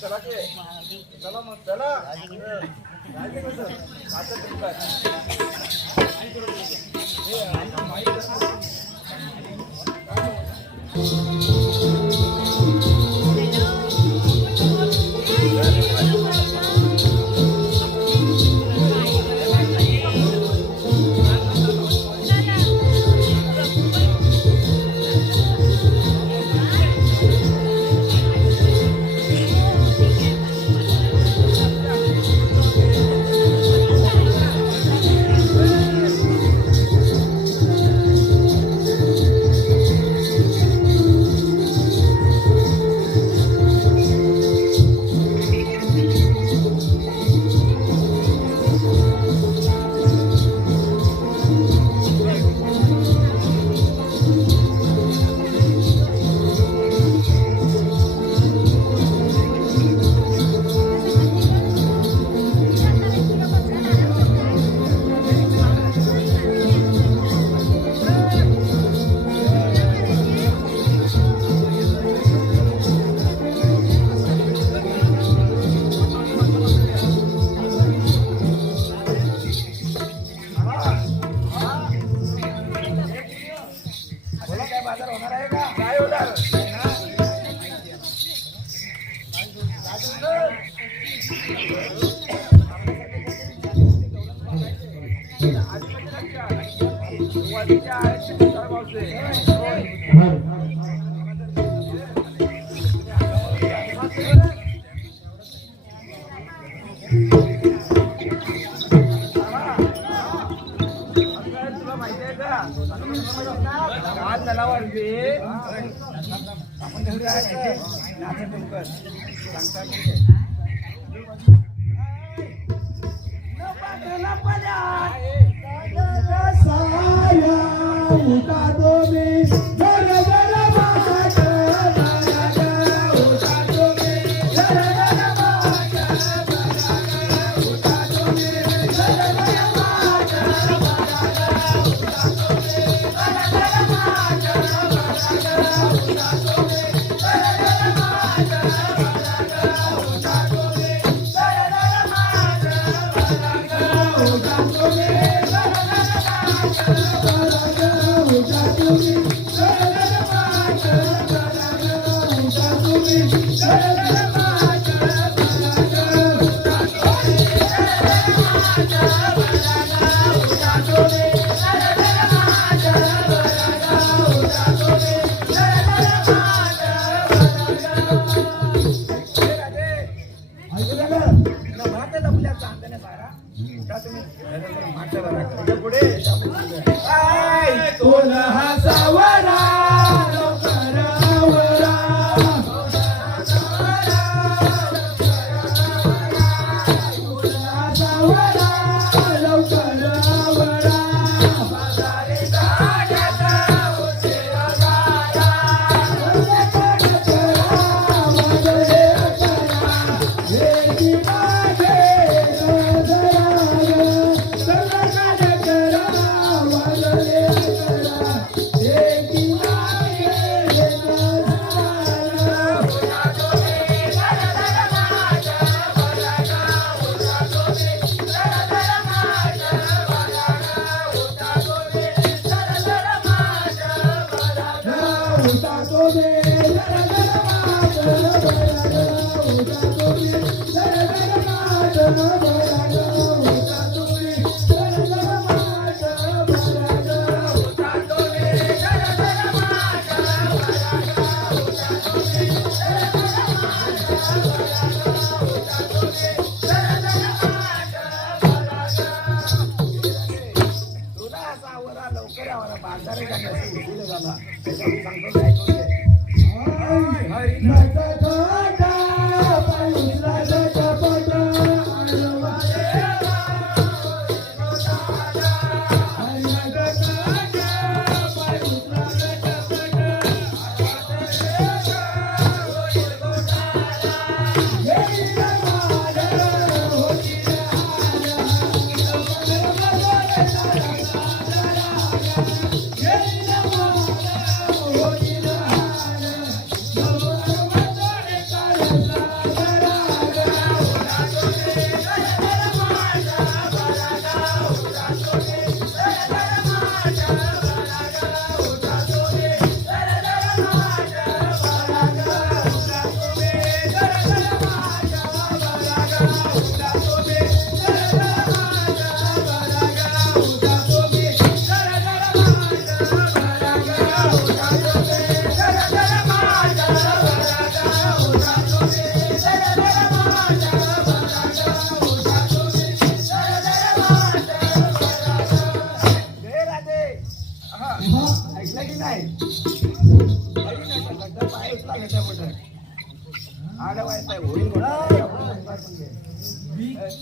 चला की चला मग चला राजे कसं आता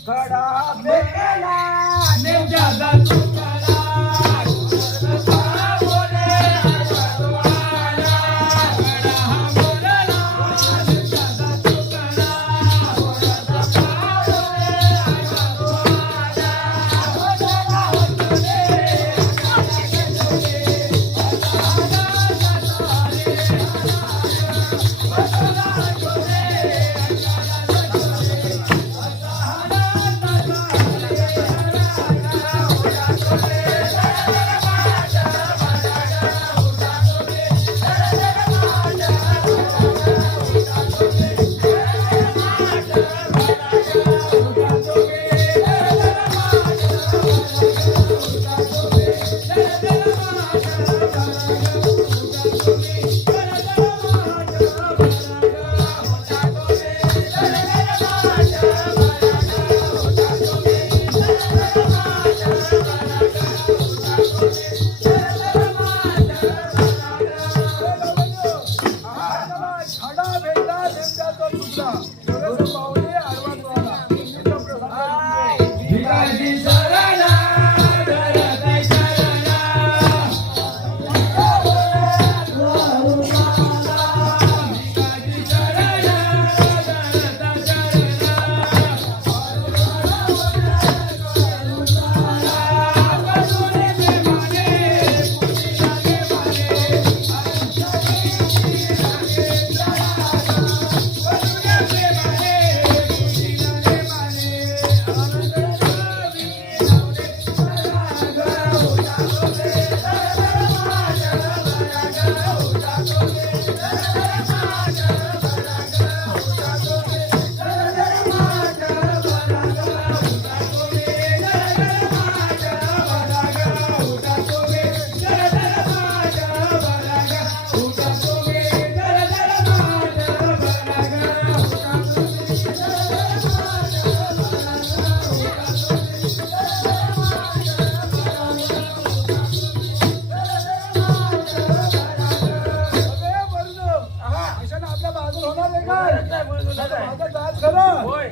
कडा बेला नेमजा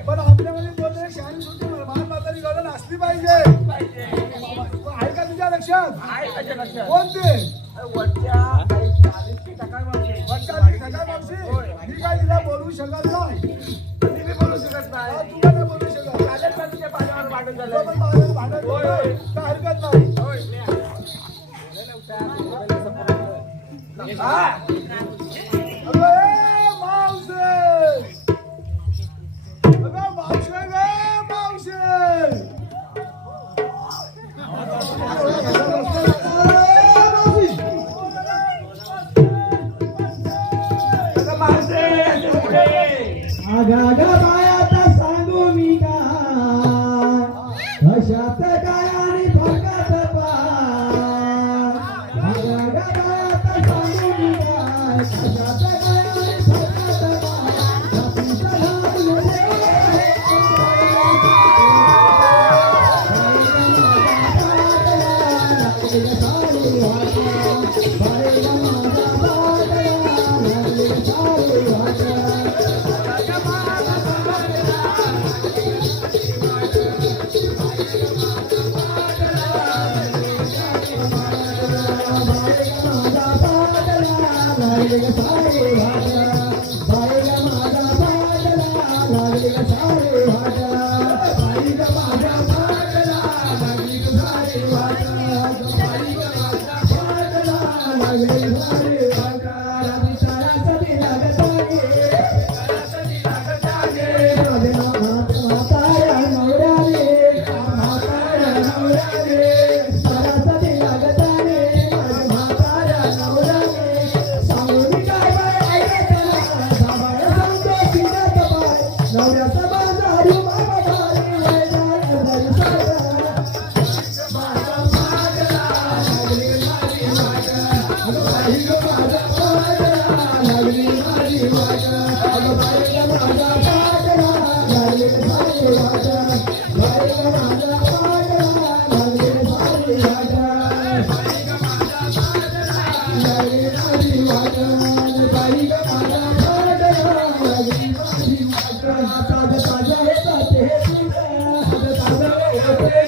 पण आपल्यामध्ये बोलले शहाणी सुट्टी महान माताची गरज असली पाहिजे. आहे का तुझ्या लक्षात? कोणते? वटच्या मावशी. मी काय तिला बोलू शकत नाही. मी बोलू शकत नाही. तुला नाही बोलू शकत. तुझ्या पाण्यावर भांडण झालं. काय हरकत नाही. आगा बायाता सांगू मी का कशात काय आणि फकत पा आगा बायाता सांगू मी का कशात काय आणि फकत पा तुझा नाम येते Hare बाई ग माझा माझी वाट ताजा ताजा हे ताजे दूध ताजा हे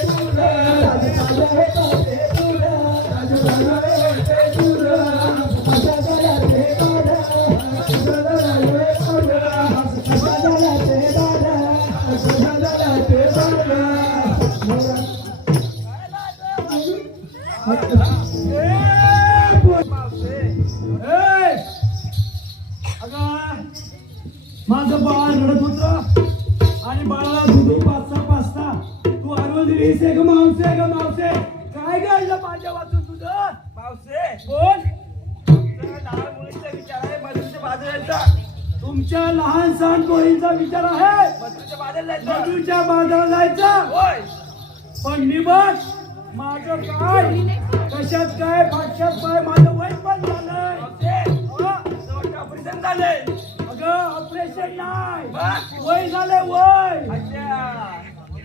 दूध ताजा हे ताजे दूध ताजा हे दूध ताजा ताजा हे दादा ताजा ताजा हे दादा ताजा ताजा हे दादा माझं बाळ रडत होत आणि बाळाला दूध पाचता तू आरवल दिलीस ग मावसे काय गायलं माझ्या वाचून तुझं मावसे कोण लहान मुलीचा विचार आहे मधुरच्या बाजाराचा तुमच्या लहान सहान पोरींचा विचार आहे मधुरच्या बाजाराला जायचा होय पण मी बघ माझं काय कशात काय फाटक्यात काय माझं वय पण झालंय ऑपरेशन झालंय अगं ऑपरेशन नाही वय झालंय वय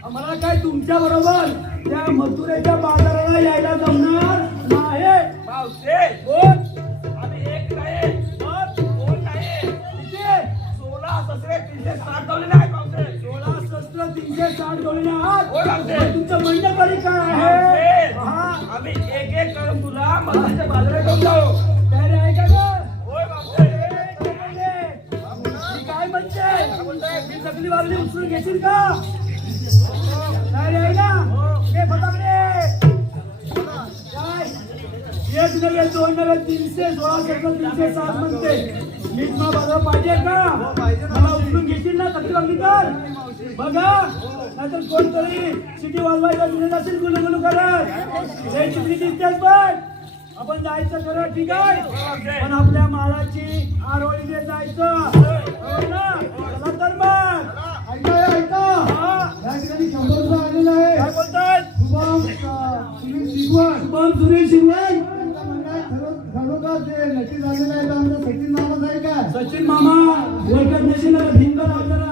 मला काय तुमच्या बरोबर त्या मथुरेच्या बाजाराला यायला जमणार नाही मावशे कोण आम्ही एक नाही कोण नाही 16 शस्त्र 360 डोले नाही मावशे 16 शस्त्र 360 डोले आहात तुमचं म्हणणं तरी काय आहे आम्ही एक करून तुला मथुरेच्या बाजारात घेऊन जाऊ तयारी आहे का गं होय मावशे काय म्हणते मी सगळी वाजली उचलून घेशील का तयारी आहे ना हे फटाकडे काय एक नव्हे दोन नव्हे 316 360 म्हणते मीठमा बाजार पाहिजे का मला उचलून घेशील ना सगळी वाजली तर बघा नाहीतर कोणतरी सिटी वाजवायला दिले नसेल गुलगुलू करत हे चित्री दिसतेच पण आपण जायचं खरं ठीक आहे पण आपल्या मालाची आरोळीने जायचं चला तर मग ऐका या ठिकाणी 100 रुपये आलेला आहे काय बोलतात शुभम सुनील शिगवण खरोखर जे नक्की झालेलं आहे आमचं सचिन मामाच आहे का सचिन मामा ओळखत नसेल ना भिंग लावताना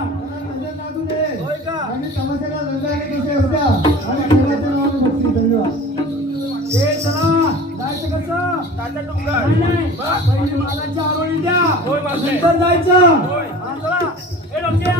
होय का आम्ही तमाशाला रंगायला कसे होत्या आणि देवाच्या नावाने बघतील धन्यवाद ए चला जायचं कसं ताजा डोंगर नाही पहिले मालाची आरोळी द्या नंतर जायचं चला ए डोंग्या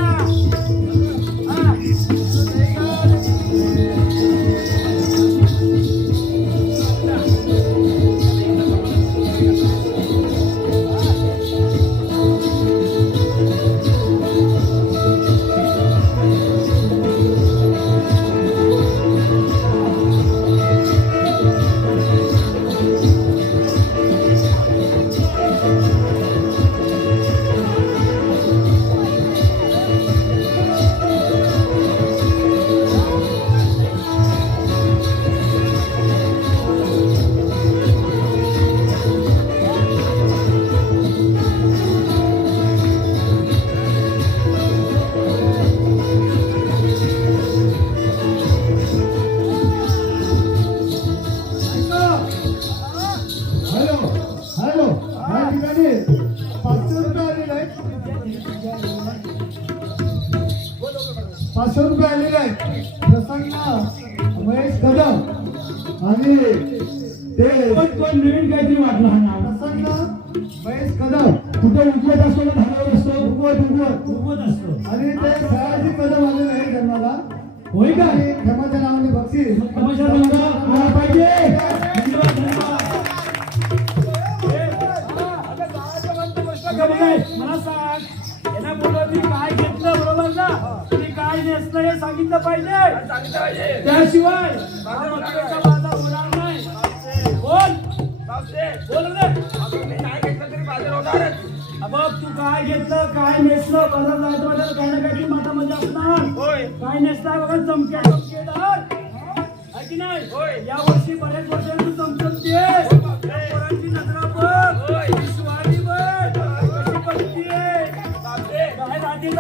हॅलो या ठिकाणी 500 रुपये आलेले आहेत 500 रुपये आलेले आहेत प्रसन्न महेश कदम आणि ते पण नवीन काहीतरी वाटलं हा नाव प्रसन्न महेश कदम कुठे उगवत असतो का धारावर असतो उगवत असतो आणि ते सयाजी कदम आलेले आहे जन्माला होय का क्षमाच्या नावाने बक्षीस पाहिजे मला सांग यांना बोलव मी काय घेतलं बरोबर ना मी काय नेसलं हे सांगितलं पाहिजे त्याशिवाय मथुरेचा बाजार होणार नाही बोल बोल रे काय घेतलं तरी बाजार होणारच बघ तू काय घेतलं काय नेसलं बाजार जायचं वाटलं काही ना काही माठामध्ये असणार काय नेसलाय बघा चमकेदार आहे की नाही या वर्षी बऱ्याच वर्षांनी तू चमचमते पोरांची नजरा बघ शिवानी बघ कशी बघतीये काय राहतील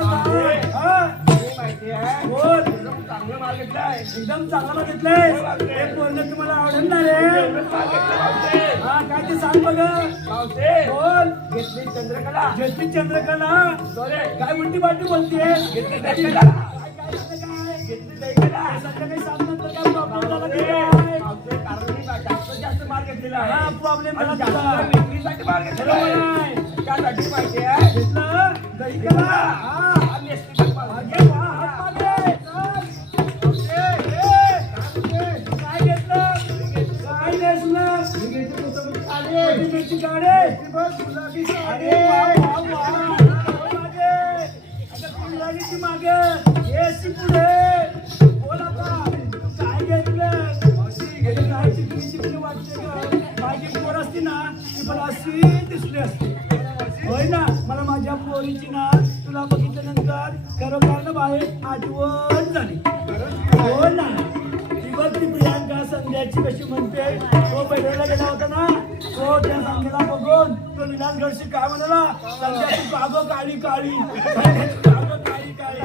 बोल चांगलं माल घेतलाय एकदम चांगला माल घेतलाय हे बोलणं तुम्हाला आवडेल ना रे हा काय ते सांग बघ बोल घेतली चंद्रकला काय उलटी पालटी बोलतीये घेतली काही सांगणार तर काय प्रॉब्लेम झाला जास्त माल घेतलेला हा प्रॉब्लेम झाला विक्रीसाठी माल घेतलेला त्यासाठी माहिती आहे घेतलं दही करा हा नेसली पण मागे वा, हात मागे. चल. काय घेतलं काय नेसलं कोथिंबीरची काढे अरे वा, वा, वा. मागे आता ती लागली मागे येसी पुढे बोल आता काय घेतलं काय चिकनी वाटते का माझी पोर असती ना ती पण अशी दिसली असते होय ना मला माझ्या पोरीची ना तुला बघितल्यानंतर खरोखर बाहेर आठवण झाली हो ना ती बघ ती प्रियांका संध्याची कशी म्हणते तो बैठकीला गेला होता ना तो त्या संध्याला बघून तो विलास गडशी काय म्हणाला संध्याची कागो काळी काळी कागो काळी काळी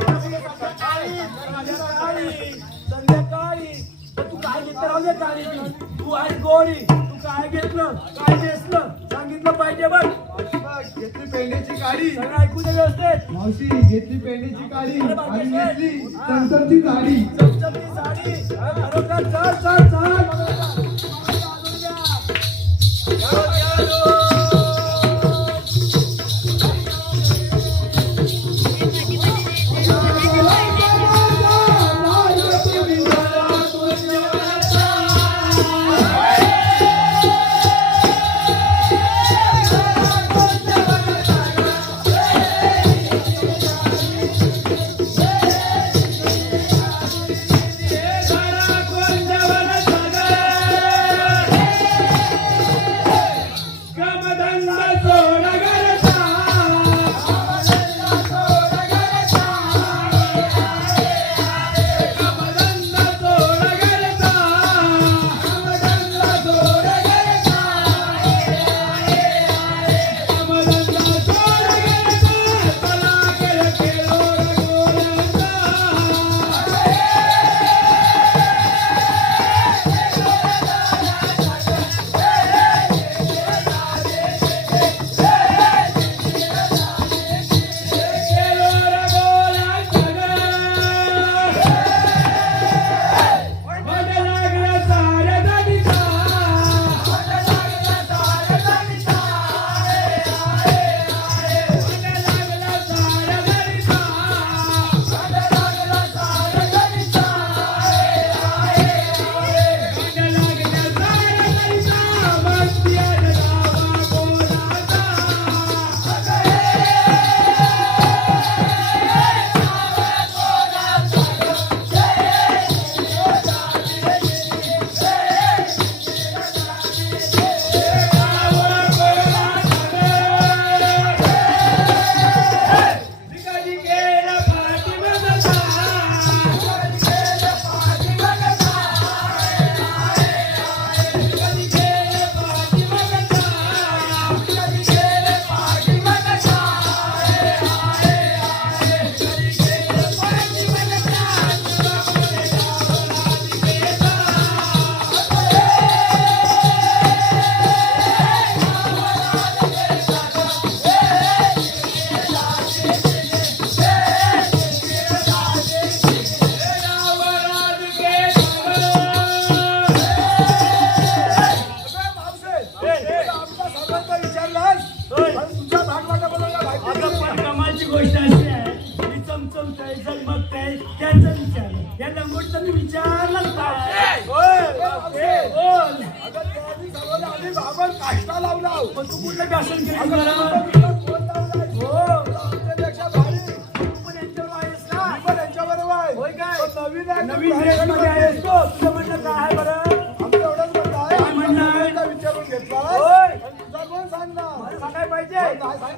संध्याकाळी तू काय घेतलं राहू दे काळी तू आहे गोरी तू काय घेतलं काय नेसलं सांगितलं पाहिजे बघ घेतली पेंडीची गाडी सगळं ऐकू दे व्यवस्थित मावशी घेतली पेंडीची गाडी आणि घेतली चमचमची साडी चमचमची साडी खरोखर चल चल चल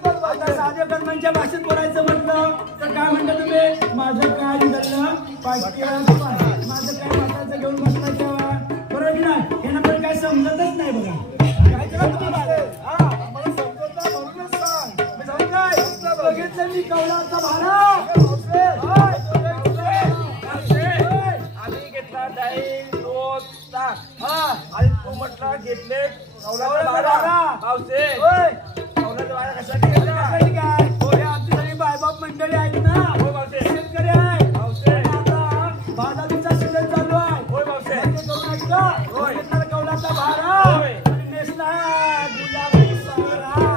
साधेकर्मांच्या भाषेत बोलायचं म्हटलं तर काय म्हणता तुम्ही माझं काय झालं माझं काय माताचं घेऊन बसला तेव्हा बरोबर की नाही यांना पण काय समजतच नाही बघा काय करा तुम्ही बघितलं मी कवलाचा भारा आम्ही घेतला दही दूध ताक आणि तू म्हटला घेतले कवलाचा भारा मावसे कवलाचा भारा कशासाठी घेतला काय थोडे आमची सगळी बायबाप मंडळी आहेत ना हो मावसे शेतकरी आहे मावसे आता बाजारीचा सीझन चालू आहे होय मावसे ते करू ऐका होय. घेतला कवलाचा भारा होय. आणि नेसला गुलाबी सारा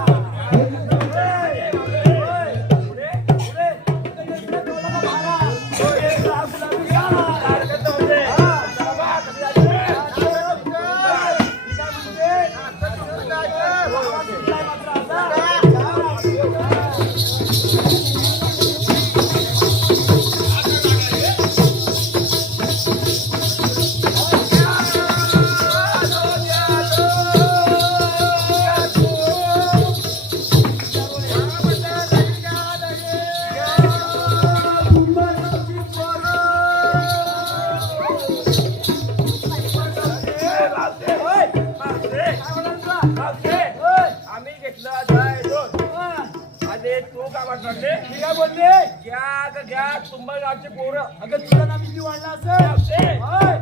तू काय वाटले मी काय बोलले घ्या तुंबा गावचे पोरं अगं तुला ना मी वाढला असं मावशे होय.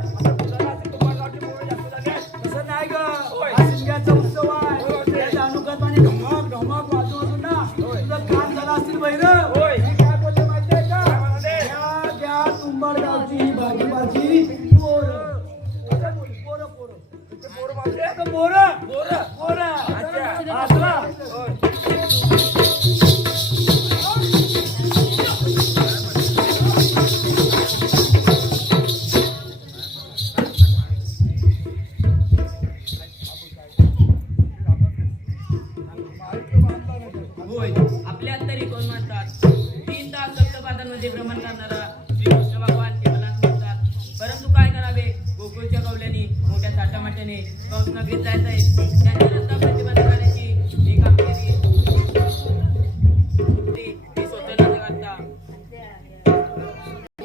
तुंबा गावचे पोरं जास्त झाले तसं नाही ग होय. हा शिमग्याचा उत्सव होय. आहे त्या दानुकात आणि ढमाक ढमाक वाजू वाजून ना होय. तुझं काम झालं असतील बहिर होय. मी काय बोलले माहितीये का काय म्हणाले? घ्या तुंबाड गावची बाजी पोरं पोरं पोरं तुझे पोरं मावशे अगं पोरं पोरं पोरं अच्छा. हा, चला. होय. होय आपल्यात तरी कोण म्हणतात 3 तास सप्तपादांमध्ये भ्रमण करणारा श्रीकृष्ण भगवान केवलास म्हणतात. परंतु काय करावे गोकुळच्या गवल्यानी मोठ्या थाटामाट्याने कंस नगरीत जायचं आहे. त्यांच्या रस्ता प्रतिबंध करण्याची ही कामगिरी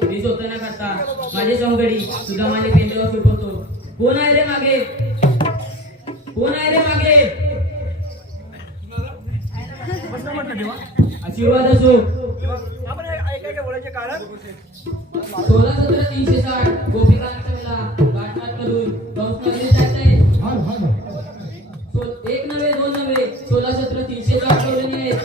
मी स्वतः न करता माझे सवंगडी सुद्धा माझे पेंडवर सुटवतो. कोण आहे रे मागे कोण आहे रे मागे कसं म्हटलं देवा आशीर्वाद असो. आपण ऐकायचं बोलायचे कारण 16-17-360 गोपिकांचा मेला गाठमाट करून कंस नगरीत जायचंय. एक नव्हे दोन नव्हे 16-17-360 कवलेनी आहेत.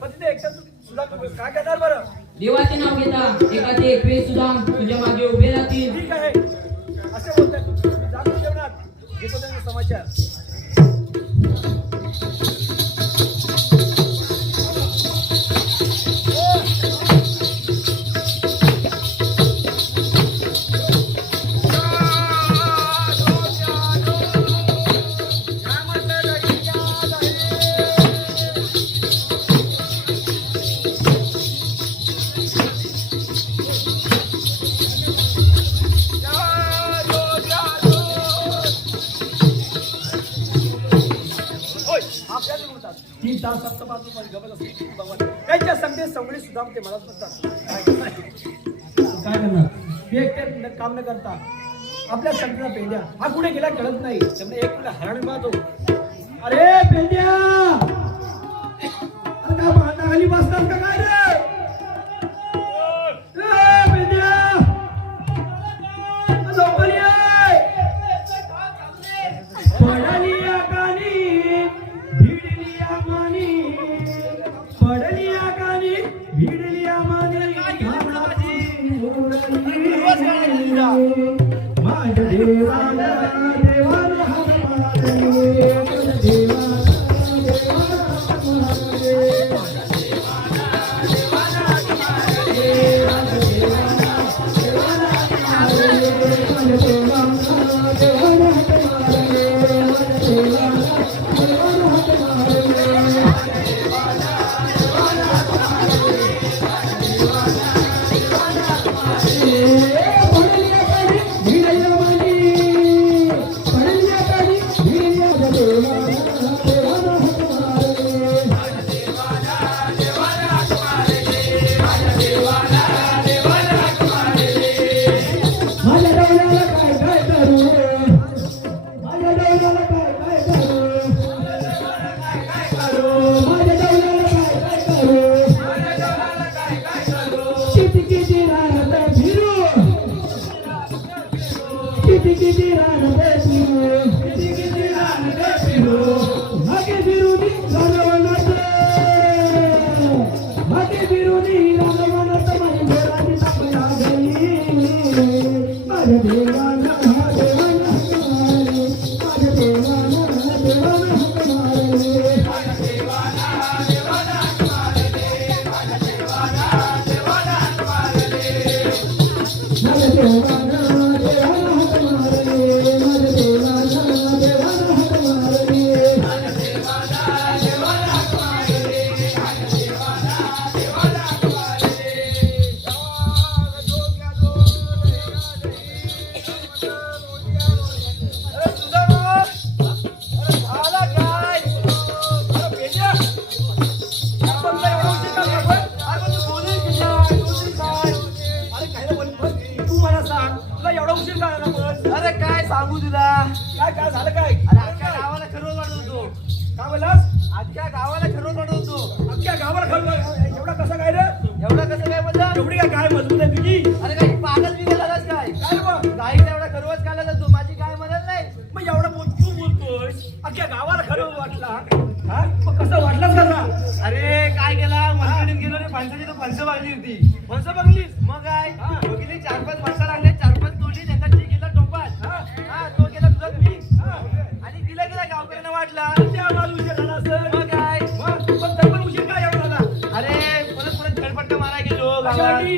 पण तिथे एकटा सुद्धा काय करणार बरं देवाचे नाव घेता एकाचे 21 सुदाम तुझ्या मागे उभे राहतील. ठीक आहे असे बोलताय तुम्ही जाणून जेवणात घेतो त्यांचा समाचार आपल्याला म्हणतात 3 तास सप्तपासून माझी गमत असते भगवान त्यांच्या संगते सवडी सुद्धा ते मलाच म्हणतात काय करणार मी एकटे काम न करता आपल्या संगतीला पेंड्या हा कुठे गेला कळत नाही त्यामुळे एक मिनिट हरण पाहतो अरे पेंड्या अरे का भांडाखाली बसतात का काय रे ए, पेंड्या लवकर ये. पडली आकानी भिडली आमानी पडली आकानी भिडली आमानी माझ्या देवाला देवाला हात मारले माझ्या देवाला देवाला हात मारले सांगू तुला काय काय झालं काय अरे अख्ख्या गावाला खरं वाटत होतो काय बोललास अख्ख्या गावाला ठरवून वाढवतो. अख्ख्या गावाला खरं एवढा कसा काय रे? एवढा कसं काय म्हणजे? एवढी काय गाय मजबूत आहे तुझी? अरे काही पागल बिगल झालास काय? काय बा? गाईला एवढा खरवच खायला जातो, माझी गाय म्हणत नाही. मग एवढा तू बोलतोय अख्ख्या गावाला खरं वाटला हा? मग कसं वाटलंच कसा? अरे काय केला, मार्केटीत गेलो रे, फणसाची तो फणसं बागली होती. फणसं बघलीस? मग काय हा. बघितली, 4-5 फणसं लागले, 4-5 तोडली, त्याचा ठीक केला टोपात. हा. हा, तो केला तुझा मी हा. आणि तिला गेला गावकऱ्यांना वाटला. त्या आम्हाला उशीर झाला असेल. मग काय मग पण तरी पण उशीर काय एवढा झाला? अरे परत धडपट्टा मारायला गेलो गावात, कशासाठी?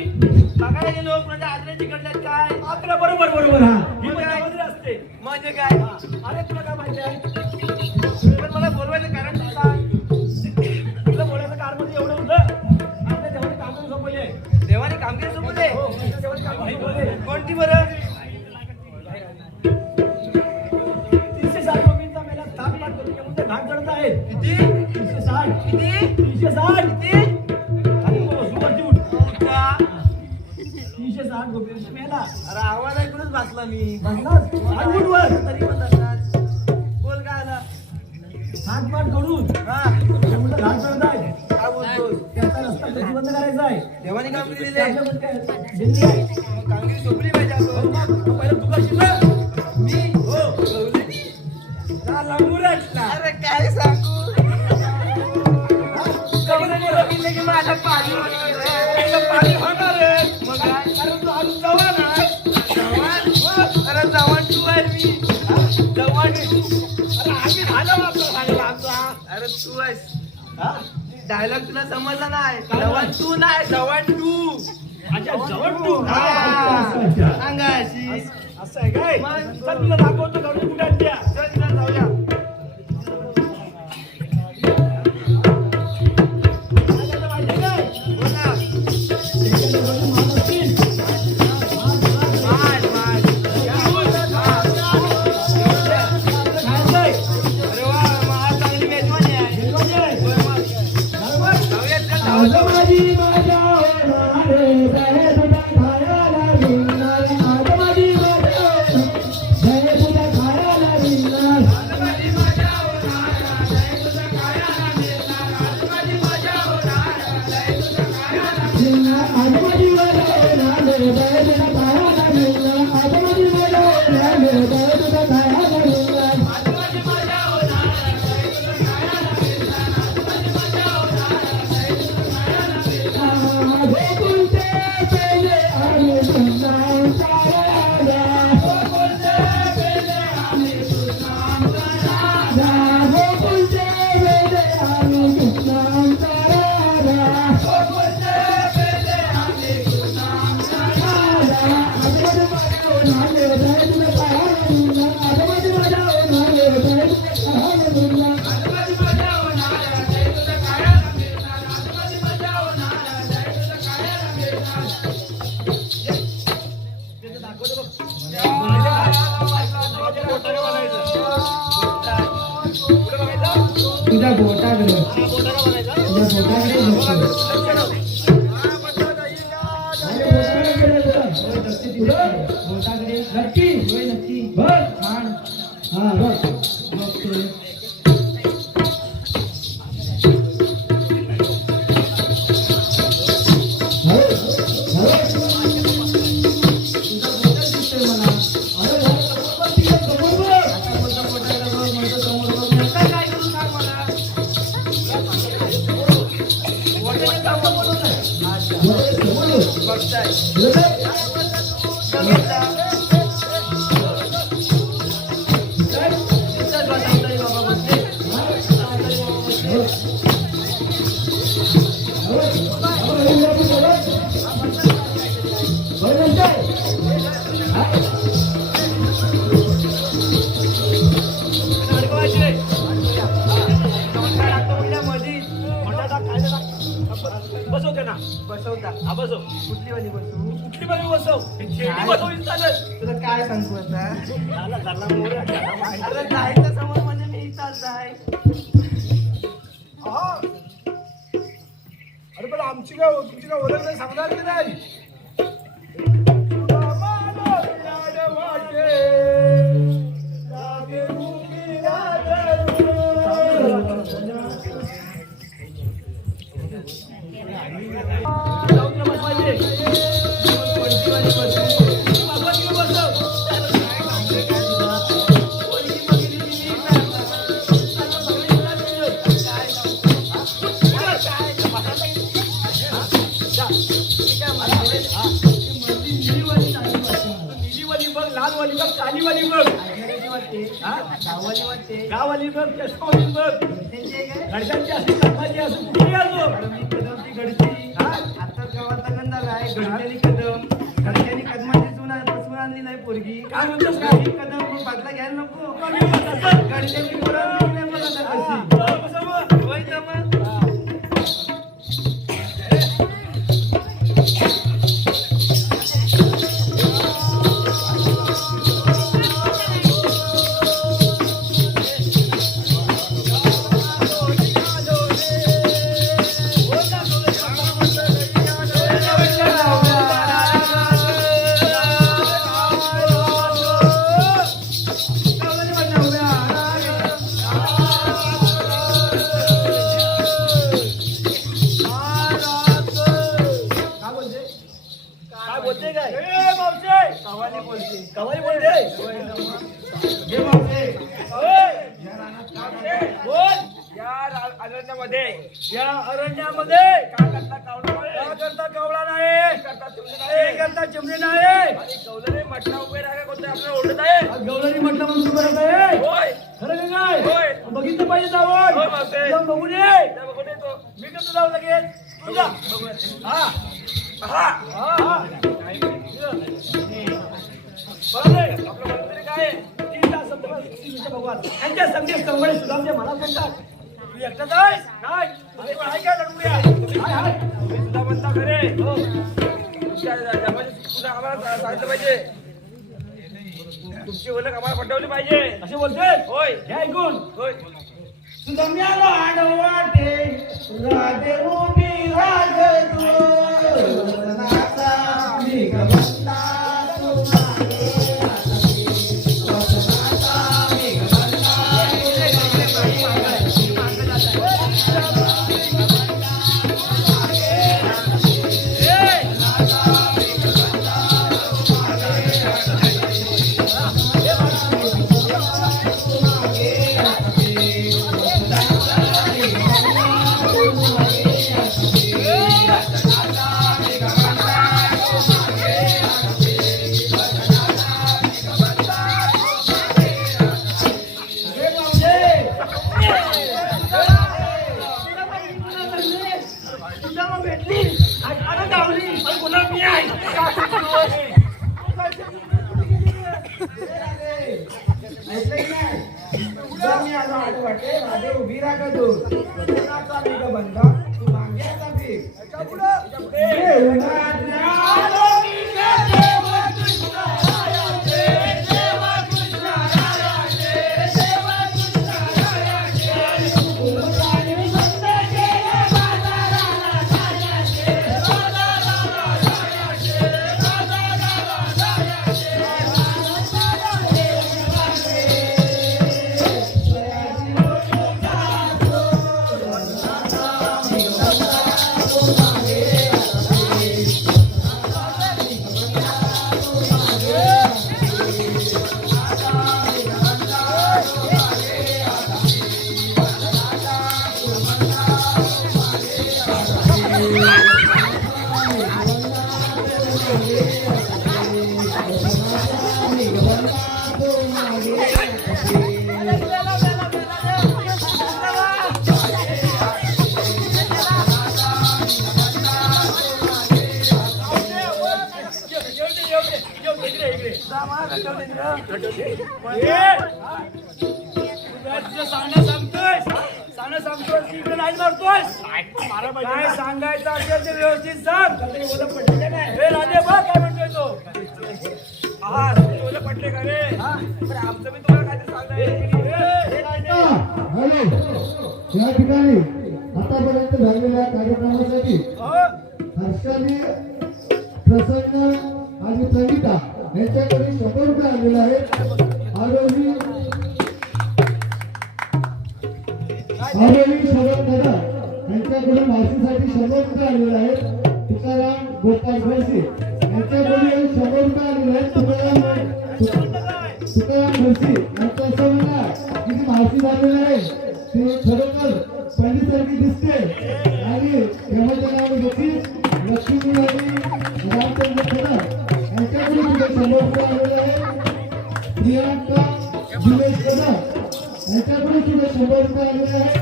बघायला गेलो कोणाच्या आजरे चिकडल्यात काय. आपलं बरोबर हा ही पण गावामध्ये असते. म्हणजे काय अरे तुला काय माहिती आहे? पण मला बोलवायचं कारण तू सांग. तुला बोलायचं कार मध्ये एवढं होतं आपल्या देवाने काम सोपवले. देवाने कामगिरी सोबत हो, आहे. तुझ्या देवाने काम सोपवले. कोणती बरं? 360 गोपींचा मेला 7 पाठ करून म्हणजे घाट चढत आहे. किती 360 किती 360 किती आणि सुरुवाती उठ. तुमचा? 360 गोपींचा मेला अरे आवाज ऐकूनच बसला मी. बसलास आणि उठ वर. तरी पण बसलास. बोल काय आला? 7 पाठ करून हा म्हणजे घाट चढत आहे. काय बोलतोस? त्याचा रस्ता कधी बंद करायचा आहे? देवाने कामगिरी दिली आहे. त्याच्यामध्ये काय दिल्ली आहे. मग कामगिरी सोपली पाहिजे हो, आपण. मग पहिलं तू करशील ना? मी हो. का लांबून रचला? अरे काय सांगू, कमरेने बघितले की माझं पाणी त्याचं पाणी होणार आहे. मग काय? अरे तू अजून जवान आहे. जवान? अरे जवान तू आहे मी. जवान तू. अरे आम्ही झालं आपलं सांगितलं आमचा. अरे तू आहेस. हा? डायलॉग तुला समजला नाही. काय? जवान तू नाही, जवान तू. अच्छा जवळ तू. हा. सांगा अशी. असं आहे काय? मग? चल तुला दाखवतो गाडी कुठे आहे त्या. चल चल जाऊया. काय झालं माहिती आहे काय? बोल ना. त्याच्याकडे बघून मान असतील. मार, मार. खायचंय. अरे वा, मग आज चांगली मेजवानी आहे. जेवायचं आहे. होय, मग. बरोबर? जाऊया, चल, आज जाऊया. माझी मजा होणार जय तुझ्या खायला मिळणार आज माझी मजा होणार जय तुझ्या खायला मिळणार आज माझी मजा होणार जय तुझ्या खायला मिळणार आज माझी मजा होणार जय तुझ्या खायला मिळणार गोकुळचे पेले आणि कृष्णांचा राजा गोकुळचे पेले आणि कृष्णांचा राजा गोकुळचे पेले आणि कृष्णांचा राजा गोकुळचे पेले आणि कृष्णांचा राजा आजमध्ये माझ्या होणार जय तुला पाहायला मिळणार आजमध्ये माझ्या होणार जय तुला पाहायला मिळणार आजमध्ये माझ्या होणार जय तुला पाहायला मिळणार आजमध्ये माझ्या होणार जय तुला पाहायला मिळणार त्याचं दाखवतो बघ. तुझ्या बोटाकडे हा, बोटाला म्हणायचं. तुझ्या बोटाकडे लक्ष दे. बोटाकडे नक्की होय नक्की बघ छान हा बघ बघतोय काय करू सांग मला. बघताय. बघितला. तिथंच बसवताय बाबा बसले. अडकवायचे. नमस्कार टाकतो पहिल्या मध्ये. मोठा टाक, खायला टाक. बसव त्यांना. बसवता. हा, बसव. कुठली वाली बसवू? कुठली बाजू बसव. खेळणी बसवली चालेल. तुला काय सांगू आता? झाला, झाला, मोर आहे. झाला, माहिती. अरे जायचं समोर म्हणजे मी इथंच आहे. हा. अरे पण आमची काय तुमची काय ओळख नाही सांगणार की नाही. तुला मला लाड वाटे, लागे उभी लाड. जाऊन बस पाहिजे. कोणती वाली बस? बाबा तिकडे बसव. लाल वाली बघ, काली वाली बघ, गावाली बघ, चष्मावाली बघ, घरच्यांची अशी कदमाची असं कुठे असो कदमची घडची आता गावात गंध आलाय. घडच्यानी कदम घडच्यानी कदमाची चून आणली नाही पोरगी. काय म्हणतोस काय? ही कदम मग बदला घ्यायला नको. घडच्यानी पोरं नाही मला आता कशी. होय तर मग. काय बोलते काय? ए मावशे, कवाली बोलते. कवाली बोलते. हे मावशे. बोल. या अरण्यामध्ये या अरण्यामध्ये काय करता कावळा नाही? का करता कवळा नाही, करता चिमणी हे नाही? करता चिमणी नाही. आणि कौलरे म्हटला उभे राहा कोणते आपल्याला ओढत आहे? आज गवळणी म्हटलं म्हणून तू करत आहे. होय खरं का काय? होय. बघितलं पाहिजे जाऊन. होय, मावशे. जाऊन बघून ये. त्या बघून येतो. मी कसं जाऊ लगेच? तू जा. हा हा हा बरोबर आहे. आपलं मंत्री काय आहे? तीन तास सप्तपदी भगवान यांच्या संदेश कंबळे सुदामचे मला म्हणतात. तू एकटाच आहेस? नाही. अरे पण आहे काय लढूया? हाय हाय. तुम्ही सुद्धा म्हणता खरे. हो. तुमच्या जमाची सुद्धा आम्हाला सांगितलं पाहिजे. तुमची ओळख आम्हाला पटवली पाहिजे. असे बोलते. होय हे ऐकून होय. सुदाम्याला आडवाटे राधे उभी रागतो. वदनाचा मेघमंता तुम्हारे हाती. वदनाचा मेघमंता सुदाम्याला आडवाटे राधे उभी रागतो. वदनाचा मेघमंता तू मागे आता भीक. काय सांगायचं असेल ते व्यवस्थित सांग. हे राजे बा काय म्हणतोय तो? हा तुम्ही ओलं पटले का रे? पण आमचं मी तुम्हाला काहीतरी सांगणार. हॅलो, या ठिकाणी आतापर्यंत झालेल्या कार्यक्रमासाठी हर्षाने प्रसन्न आणि प्रगीता यांच्याकडे 100 रुपये आलेले आहेत. आरोही शरद दादा यांच्याकडून मावशीसाठी 100 रुपये आलेले आहेत तुकाराम गोपाळ घोडसे यांच्याकडून 100 रुपये आलेले आहेत तुकाराम घोडसे यांचं असं म्हणणं आहे की ती मावशी झालेली आहे ती खरोखर पंडितसारखी दिसते आणि तेव्हाच्या नावाने देखील लक्ष्मी आणि रामचंद्र कदम यांच्याकडून 100 रुपये आलेले आहेत प्रियांका दिनेश कदम यांच्याकडून सुद्धा 100 रुपये आलेले आहेत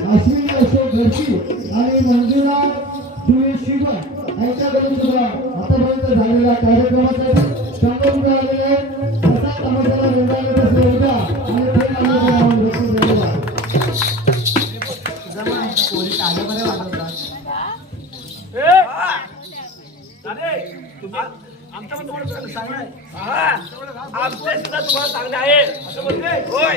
अश्विनी अशोक घरची आणि मंजुळा सुरेश शिवा यांच्याकडून सुद्धा आतापर्यंत झालेल्या कार्यक्रमासाठी 100 रुपये आलेले आहेत असा समाजाला वेगाने बसले होता आणि ते आम्हाला नावाने बसून गेलेला आमच्या पण तुम्हाला सांगणार आहे. आमचे सुद्धा तुम्हाला सांगणे आहे असं म्हणते होय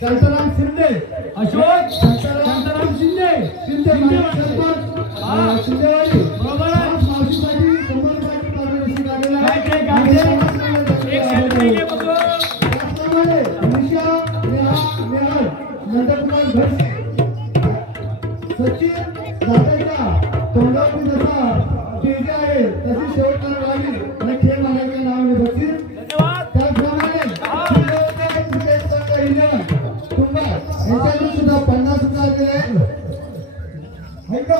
शांताराम शिंदे अशोक शांताराम शिंदे शिंदेवाडी बरोबर आहे. मावशीसाठी 100 रुपयाची पारितोषिक आलेलं आहे. एक सेल्फी घे बघू. त्याचप्रमाणे निशा नेहल नंदकुमार घरसे सचिन दादाच्या तोंडावरून जसा तेज आहे तशी शेवट करावी आणि खेळ महाराजांच्या नावाने बसतील धन्यवाद. त्याचप्रमाणे यांच्याकडून सुद्धा 50 रुपये आलेले आहेत. ऐका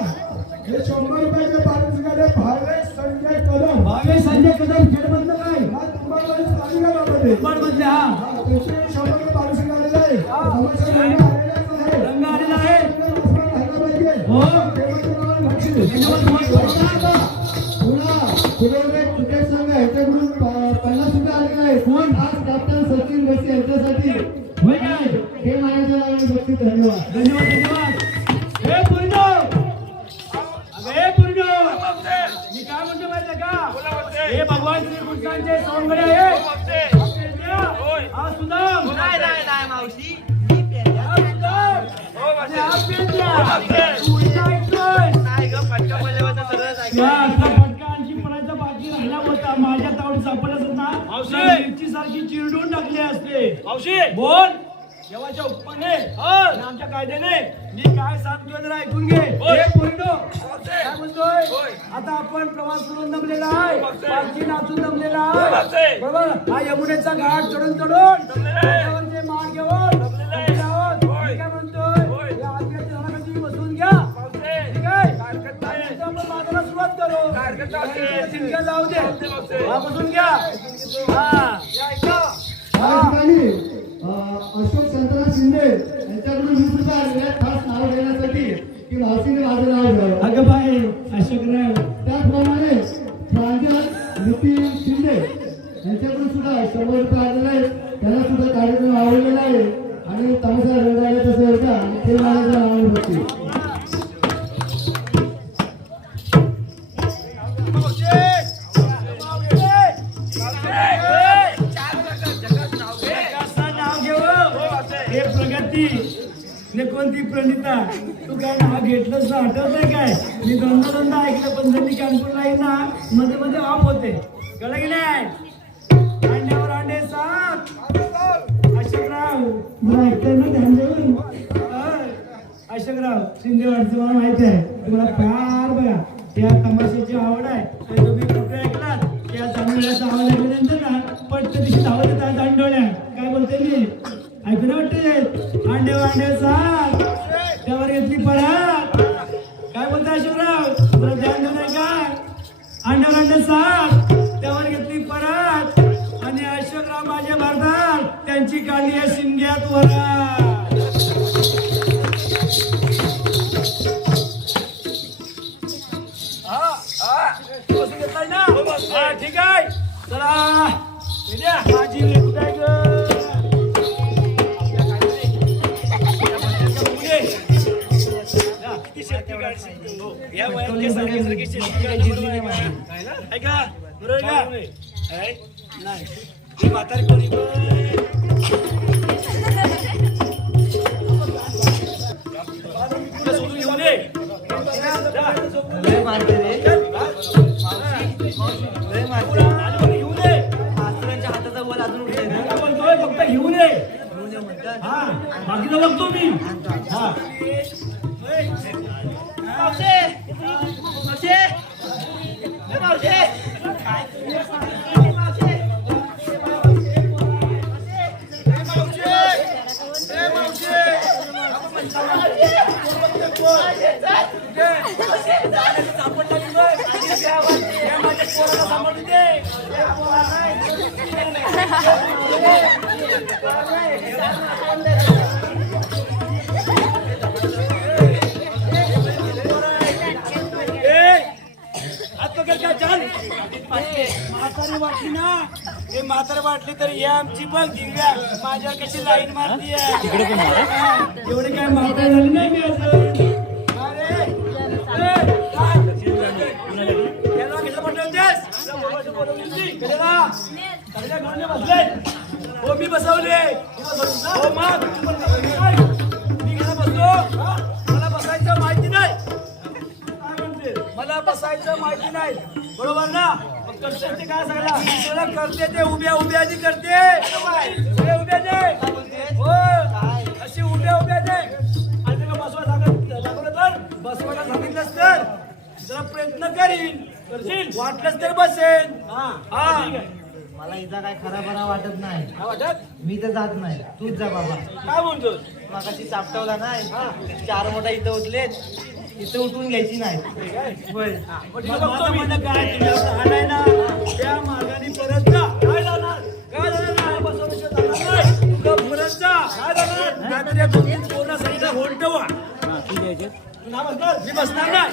हे 100 रुपयाचे पारितोषिक आले भावेश संजय कदम भावेश संजय कदम खेळबंद काय हा तुम्हाला तालिका गावामध्ये मधले हा त्याचे 100 रुपये पारितोषिक आलेले आहे. समस्या रंग आलेलाच आहे. रंग आलेला आहे. रंग राहिला पाहिजे. हो. तेव्हाच्या नावाने बक्षीस. धन्यवाद तुम्हाला. पुन्हा फुलवडे क्रिकेट संघ यांच्याकडून 50 रुपये आलेले आहे. कोण आज कॅप्टन सचिन घरसे यांच्यासाठी होय काय हे माझ्या नावाने बक्षीस. धन्यवाद. धन्यवाद धन्यवाद. हे पूर्ण अगं हे पूर्ण मी काय म्हणतो माहिती आहे का हे भगवान श्रीकृष्णांचे सौंदर्य आहे. हा सुदाम नाही नाही नाही मावशी हा सुदाम आणि हा पेंड्या. तू इथं ऐकतोय नाही ग फटका पडल्यावर सरळ या असा फटका आणखी पडायचा बाकी राहिला होता. माझ्या तावडीत सापडलाच होता. मिरची सारखी चिरडून टाकली असते. मावशी बोल देवाच्या उपमाने आणि आमच्या कायद्याने मी काय सांगतोय जरा ऐकून घे. हे पोरीनो, काय म्हणतोय आता आपण प्रवास करून दमलेला आहे. पालखी नाचून दमलेला आहे. बरोबर हा यमुनेचा घाट चढून त्याच्यावरचे मान घेऊन दमलेले आहोत. मी काय म्हणतोय या आज्ञाच्या झाडाखाली बसून घ्या. ठीक आहे आता आपण मागायला सुरुवात करू. शिंक्या जाऊ दे. हा बसून घ्या. हा या ऐका. या ठिकाणी अशोक शांताराम शिंदे यांच्याकडून 20 रुपये आलेले आहेत. खास नाव घेण्यासाठी की मावशीने माझं नाव घ्यावं. अगं बाई अशोकराव त्याचप्रमाणे प्रांजल नितीन शिंदे यांच्याकडून सुद्धा 100 रुपये आलेले आहेत. त्यांना सुद्धा प्रणिती ने कोणती प्रणिता तू काय नाव घेतलंस ना आठवतंय काय मी दोनदा ऐकलं पण जर मी कानपूरला येईल ना मध्ये मध्ये ऑफ होते कळलं की नाही अंड्यावर अंडे सात अशोकराव मला ऐकतंय ना ध्यान देऊन अशोकराव शिंदेवाडचं मला माहिती आहे तुम्हाला फार बघा त्या तमाशाची आवड आहे तर तुम्ही कुठे ऐकलात त्या चांगल्याचा आवाज ऐकल्यानंतर ना पट्ट दिवशी धावत येतात दांडोळ्या काय बोलते मी ऐकून वाटते अंडे सात त्यावर घेतली परात काय बोलते अशोकराव तुला ध्यान देऊ नाही का अंडे सात त्यावर घेतली परात आणि अशोकराव माझ्या भारतात त्यांची काढली आहे शिमग्यात वरात ठीक आहे चला माझी कुठे आहे ऐका बरोबर नाही म्हातारी कोणी सोडून घेऊन ये फक्त घेऊन ये हा बाकीचं बघतो मी हा म्हातारी वाटली ना हे म्हातारी वाटली तर या आमची बघ दिव्या माझ्या कशी लाईन मारती एवढी काय म्हातारी झाली नाही मी हो मी बसवले हो मग मी घरा बसतो मला बसायचं माहिती नाही मला बसायचं माहिती नाही बरोबर ना करते काय सगळ्या करते ते उभ्या आधी करते उभ्या दे हो अशी उभ्या दे आणि बसवा दाखवलं तर बसवायला सांगितलंच तर जरा प्रयत्न करीन करशील वाटलंच तर बसेन हा मला इथं काय खरा बरा वाटत नाही काय वाटत मी तर जात नाही तूच जा बाबा काय म्हणतोस मगाशी चापटवला नाही चार मोठा इथं उठलेत इथं उठून घ्यायची नाही काय ना त्या मार्गाने परत जा काय जाणार तुला परत जा काय जाणार पूर्ण सगळीला होल्टवा मी बसणार ना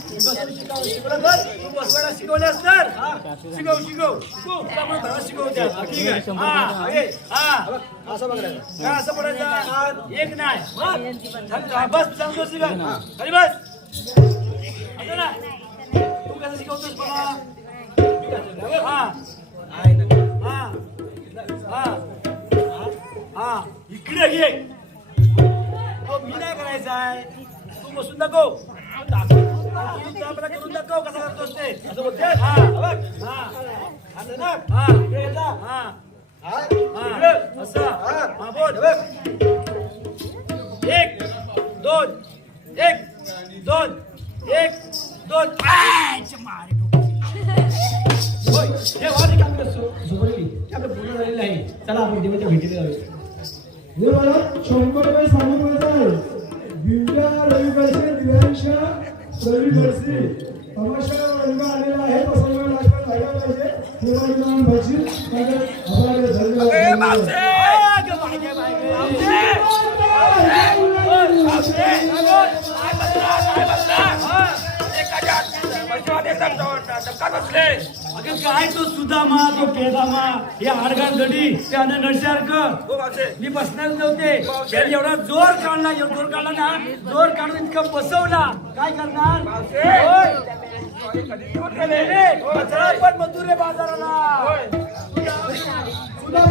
तू बसवायला शिकवल्यास तर शिकवत्या ठीक आहे असं बघायचं काय असं पडायचं एक नाही बस सांगतो शिका खाली बस असं ना तू कसं शिकवतोस मला हा इकडे घे मी नाही करायचं आहे तू बसून दाखव करून दाखव कसा करतोस ते असं बोलते असं बोल 1 2 1 2 1 2 चला आपण देवाच्या भेटीला जाऊया 100 रुपये सांगून दिव्या रविवारचे दिव्यांच्या रविवारची तमाशा रविवार आलेला आहे तो सर्व नाचपण व्हायला पाहिजे देवाची भाजी काय तो सुदामा तो केदामा हे आडगाण गडी त्यानं नरसारखं मी बसणार नव्हते त्याने एवढा जोर काढला ना जोर काढून इतका बसवला काय करणार पण मजूर रे बाजाराला सुद्धा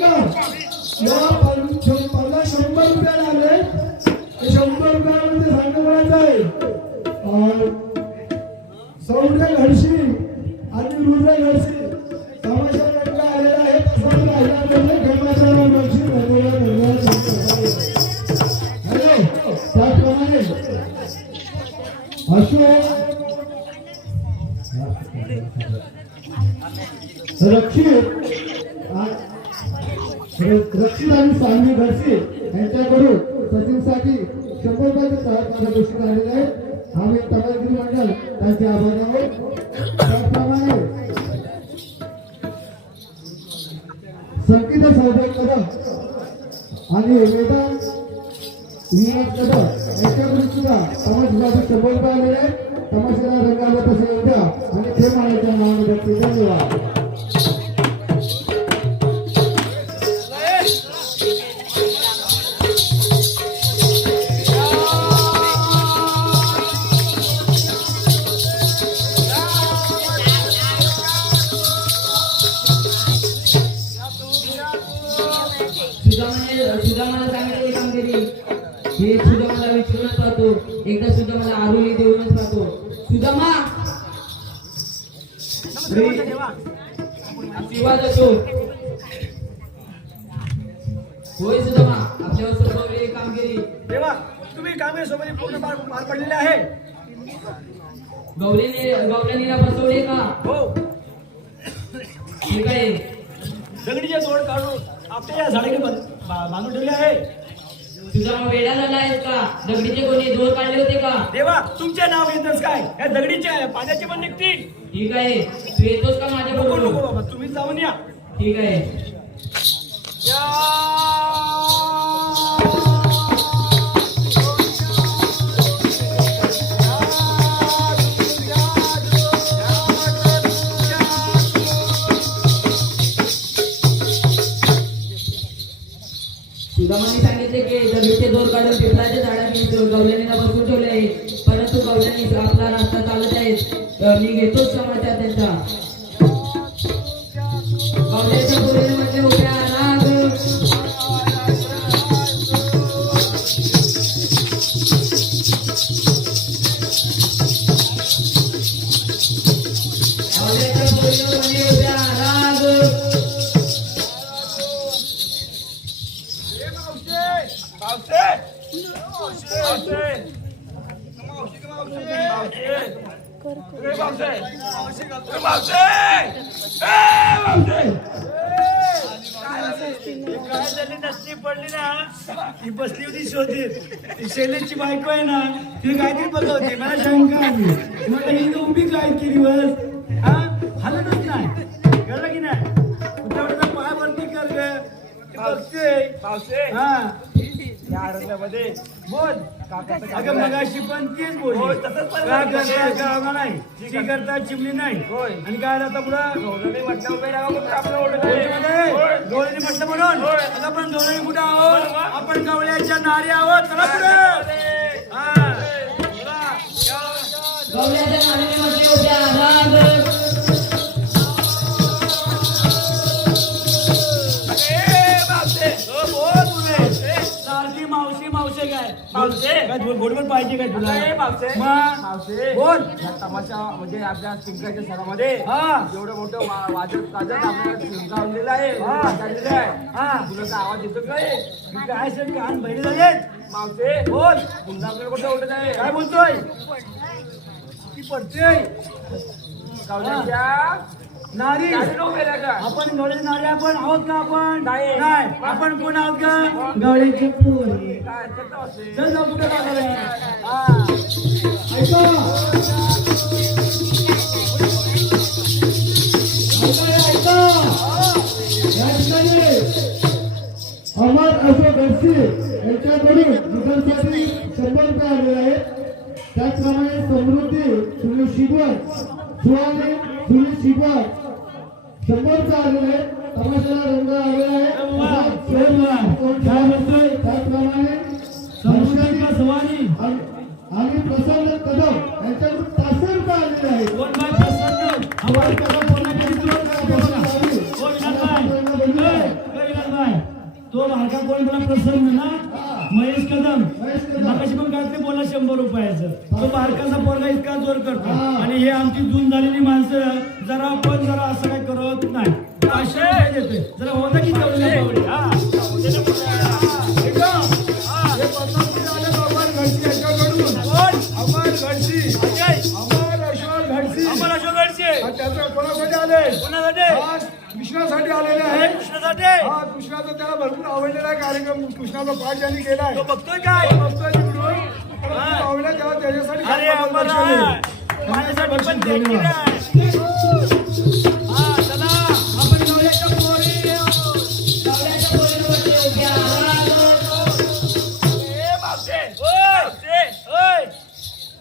ऐका या मला 100 रुपये आले. 100 रुपयामध्ये सांगणं म्हणायचं आहे सौर्य घडशी आणि रुद्र घडशी तमाशा रंग आलेला आहे. तसं राहिला घडमाचा घडशी त्याचप्रमाणे अशोक रक्षित आणि सान्वी घडसे यांच्याकडून सचिनसाठी 100 रुपयाचे सहाय्य घोषित आलेले आहेत. आम्ही तमालगिरी मंडळ त्यांचे आभार आहोत. त्याचप्रमाणे संगीत सौदय कदम आणि वेदांत विनायक कदम यांच्याकडून सुद्धा तमाशासाठी 100 रुपये आलेले आहेत. तमाशाला रंग आला तसे येऊ द्या आणि ते मानाच्या नावाने धन्यवाद. सुदामाला सांगितलेली कामगिरी हे सुदामाला विचारूनच पाहतो. एकदा सुदामाला आरोली देऊनच पाहतो. सुदामा आशीर्वाद असो. होय सुदामा आपल्यावर सोपवलेली कामगिरी देवा तुम्ही कामगिरी सोबत पूर्ण पार पडलेले आहे. गवल्यानीला बसवले का? हो ठीक आहे. दगडीचे तोड काढून आपल्या या झाडाने बांधून ठेवले आहे. सुदामा वेडा झाला आहेस का? दगडीचे कोणी दोर काढले होते का? देवा तुमचे नाव येतच काय या दगडीचे पाण्याचे पण निघतील. ठीक आहे. तू येतोस का माझ्या नको नको बरोबर? बाबा तुम्ही जाऊन या. ठीक आहे. सुदामाने सांगितले की दगडीचे दोर काढून पिंपळाच्या झाडाखाली गवल्यानीला बसवून ठेवले आहे. परंतु गवल्यानी आपला रस्ता चालत आहेत. मी घेतोच समाचार त्यांचा. गवल्याच्या पोरीने म्हटले उभ्या राग. गवल्याच्या पोरीने म्हटले उभ्या राग. नसती पडली ना ती बसली होती शोधीत. ती शैलेशची बायको आहे ना ती काहीतरी बघवते. मला शंका आली. म्हटलं ही उभी काय केली दिवस हा हलतच नाही. कळलं की नाही? तुझ्याकडे पाय वरती कर ग. बघते हा या अरण्यामध्ये बोल. अगं मगाशी पण तेच बोल. काय करता गावा नाही ची करता चिमणी नाही. आणि काय आता पुढं गवल्याने म्हटलं आपलं ओळख आहे. गवळ्याने म्हटलं म्हणून आता आपण गवळ्याने कुठं आहोत? आपण गवळ्याच्या नारी आहोत. चला पुढे. हा गवल्याच्या नारीने म्हटले उभ्या राग. सारखी मावशी मावशी काय मावशे काय गोडबड पाहिजे काय तुला? मावशे मग मावशे बोल. या तमाशा म्हणजे आपल्या शिंकाच्या सणामध्ये हा एवढं मोठं वाजत गाजत आपल्याला शिंकावलेलं आहे. हा. वाजवलेलं आहे. हा तुला तर आवाज येतो काय? मी काय सर कान बहिणी झालेत. मावशे बोल. पुन्हा आपल्याला कुठं ओढत आहे? काय बोलतोय? ती पडते गवल्याच्या नारी. नारीनं उभे राहा का? आपण गवळ्याची नारी आपण आहोत का? आपण नाही. आपण कोण आहोत का? गवळ्याची पोरी. काय करता मावशे? चल जाऊ कुठे जाणार आहे? हा ऐका या ठिकाणी अमर अशोक घडसे यांच्याकडून दुकानसाठी 100 रुपये आलेले आहेत. त्याचप्रमाणे समृद्धी सुनील शिगवण सुहाने सुनील शिगवण 100 रुपये आलेले आहेत. तमाशाला रंग आलेला आहे. त्याचप्रमाणे सवानी आणि प्रसन्न कदम यांच्याकडून 500 रुपये आलेले आहेत. कोण बाय प्रसन्न हवाई कदम बोलण्याची तुला काय प्रश्न? हो विनायक भाई. काय तो बारका कोण मला प्रसन्न ना महेश कदम महेश कदम. मगाशी पण काहीतरी बोला 100 रुपयाचं तो बारकाचा पोरगा इतका जोर करतो हा. आणि हे आमची जून झालेली माणसं जरा असं काय करत नाही 500 रुपये देतोय जरा होता की जेवढे पावडे. हा एकदम. हे 50 रुपये आले अमर घडसी याच्याकडून. अमर घडसी. अमर अशोक घडसी. आम्हाला शोधायचे आणि त्याचं कोणासाठी आले? कोणासाठी हा, कृष्णासाठी आलेले आहे. कृष्णासाठी हा, कृष्णाचा त्याला भरपूर आवडलेला आहे कार्यक्रम. कृष्णाचा पाठ ज्यांनी केलाय तो बघतोय काय तो बघतोय तिकडून. त्याला खूप आवडला तेव्हा त्याच्यासाठी अरे आपण आम्हाला दर्शवले. माझ्यासाठी पण द्या की काय? हा चला आपण गवळ्याच्या पोरी गवळ्याच्या पोरीवरती उद्या ए मावशे ओय मावशे ओय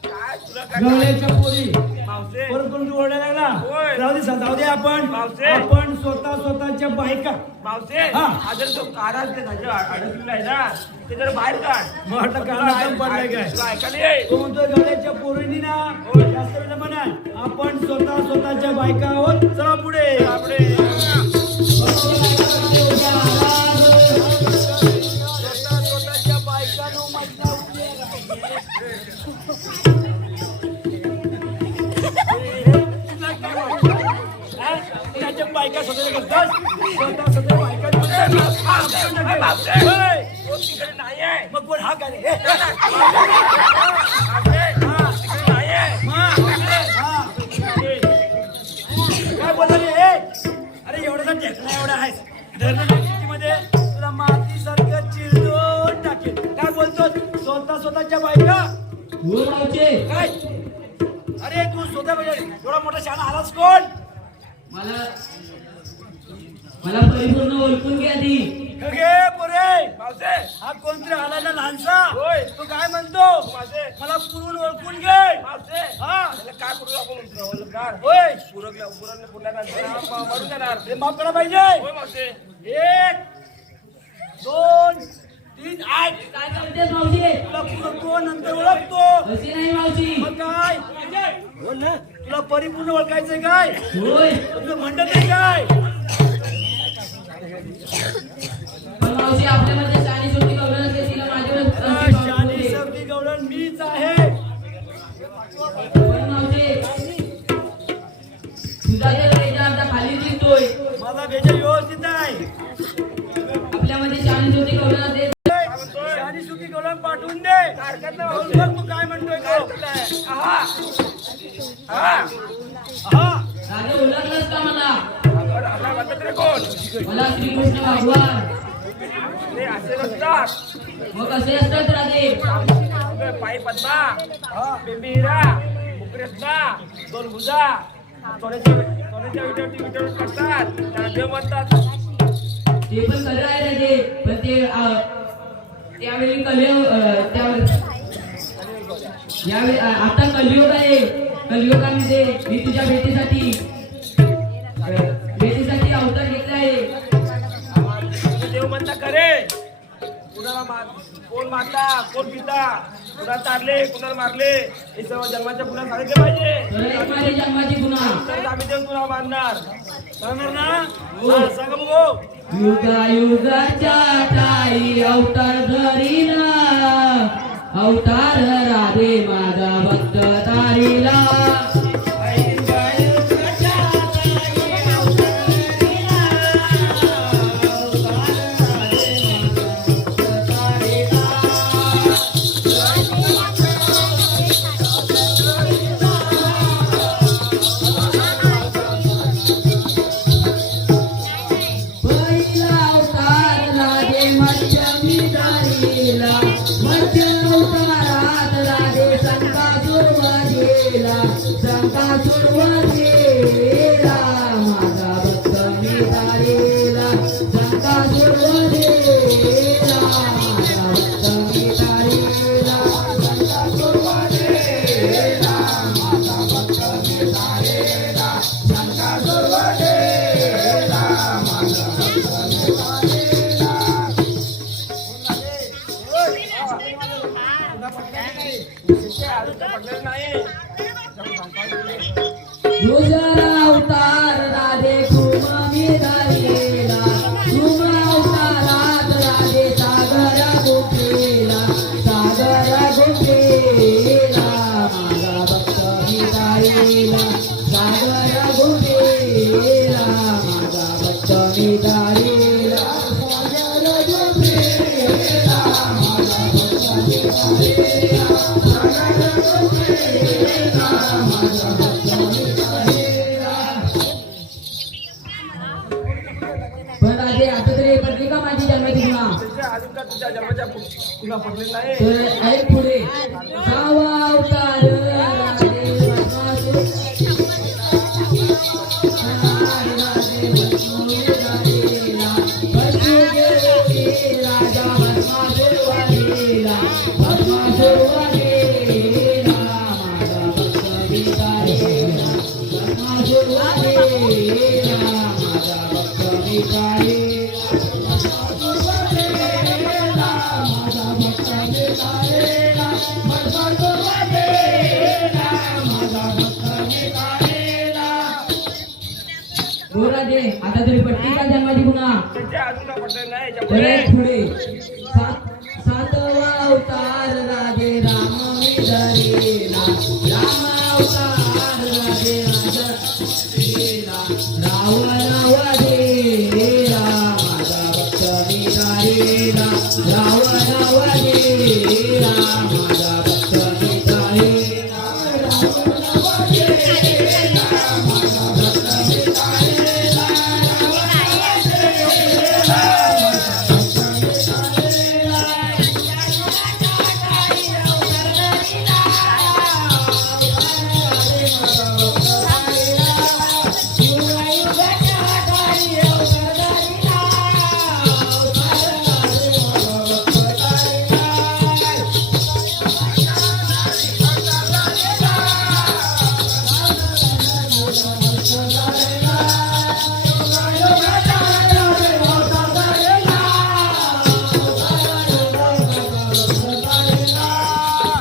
काय तुला काय गवळ्याच्या पोरी मावशे परत कोण ओरडायला लागला होय. जाऊ दे आपण मावशे. आपण स्वतःच्या बायका मावशे हा. अजून तो काराच ते त्याच्या अडकलेला आहे ना ते जरा बाहेर काढ मग आता कानात दम पडलाय काय तुला ऐकायला ये. तो म्हणतोय गवळ्याच्या पोरींनी ना जास्त वेळ म्हणा आपण स्वतःच्या बायका आहोत चला पुढे आपले स्वतःच्या बायकांनो मधला त्याच्या बायका स्वतःच्या करतात स्वतः बायका तो तिकडे नाही आहे मग कोण हा काय रे? मावशे, तिकडे नाही आहे काय बोलला रे? अरे एवढा टेकला एवढा आहेस मध्ये तुला मातीसारखं चिरडून टाकेल काय बोलतो स्वतःच्या बायका हो मावशे काय अरे तू स्वतः एवढा मोठा शाळा आलास कोण मला परिपूर्ण ओळखून घ्या ती घे पोरे मावशे हा कोणतरी आला ना लहानसा होय. तो काय म्हणतो मावशे मला पुरून ओळखून घे मावशे हा त्याला काय करू आपण ओळखणार होय पुरकला पुढल्या मरून जाणार हे माफ करा पाहिजे होय मावशे 1 2 3 8 काय करतेस मावशी तुला पुरतो नंतर ओळखतो अशी नाही मावशी मग काय हो ना तुला परिपूर्ण ओळखायचंय काय होय तुझं म्हणत आहे काय पण मावशी आपल्यामध्ये शाणी सुट्टी गवळण असते तिला शानी सवती गवळण मीच आहे पण मावशी तुझा तर वेजा आता खाली दिसतोय माझा भेजा व्यवस्थित आहे आपल्यामध्ये शाणी सुट्टी गवळण असते शानी सुटी गवळण पाठवून दे बघ तू काय म्हणतोय तो आहा हा हा राजे ओळखलंस का मला आला म्हणतात रे कोण मला श्रीकृष्ण भगवान ते असे नसतात मग कसे असतात राजे पायी पद्मा बेबीरा मुकरेसना दोन भुजा सोन्याच्या विटेवर करतात त्याला देव म्हणतात ते पण खरं आहे राजे पण ते त्यावेळी यावेळी आता कलियुग आहे कलियुगामध्ये मी तुझ्या भेटीसाठी अवतार घेतला आहे देव म्हणता खरे कुणाला कोण मारता कोण पिता कुणाला तारले कुणाला मारले हे सर्व जन्माच्या पुन्हा सांगितले पाहिजे तर माझ्या जन्माची गुन्हा तर आम्ही देव तुला मारणार सांगणार ना हा, सांगा बघू युगाच्या ठाई अवतार धरीला अवतार राधे माझा भक्त तारीला पहिला अवतार राधे मध्यमी तारीला मध्य अवतारात राधे संकासुर वधेला माझा भक्त मी तारीला संकासुर वधेला माझा भक्त मी तारीला संकासुर वधेला माझा भक्त मी तारीला संकासुर वधेला माझा भक्त मी तारीला पडलेलं नाही तुझा अवतार राधे खूप मी धरेला तुझा अवतार पण राजे आता तरी पडली का माझी जन्माची गुन्हा त्याच्या अजून का तुझ्या जन्माच्या तुला पडलेलं नाही तर ऐक पुढे सावा अवतार राजे भस्मासुर राजा भस्मासुर वालेला भस्मासुर वालेला माझा भक्त विकारेला भस्मासुर वालेला माझा भक्त विकारेला हो राजे आता तरी पट्टी का जन्माची गुन्हा त्याच्या अजून का पडलेलं नाही याच्या पुढे पुढे पुढे सातवा अवतार राजे राम विधरेला राम अवतार राजे राजा रावण वधेला माझा भक्त विकारेला रावण वधेला माझा भक्त विकारेला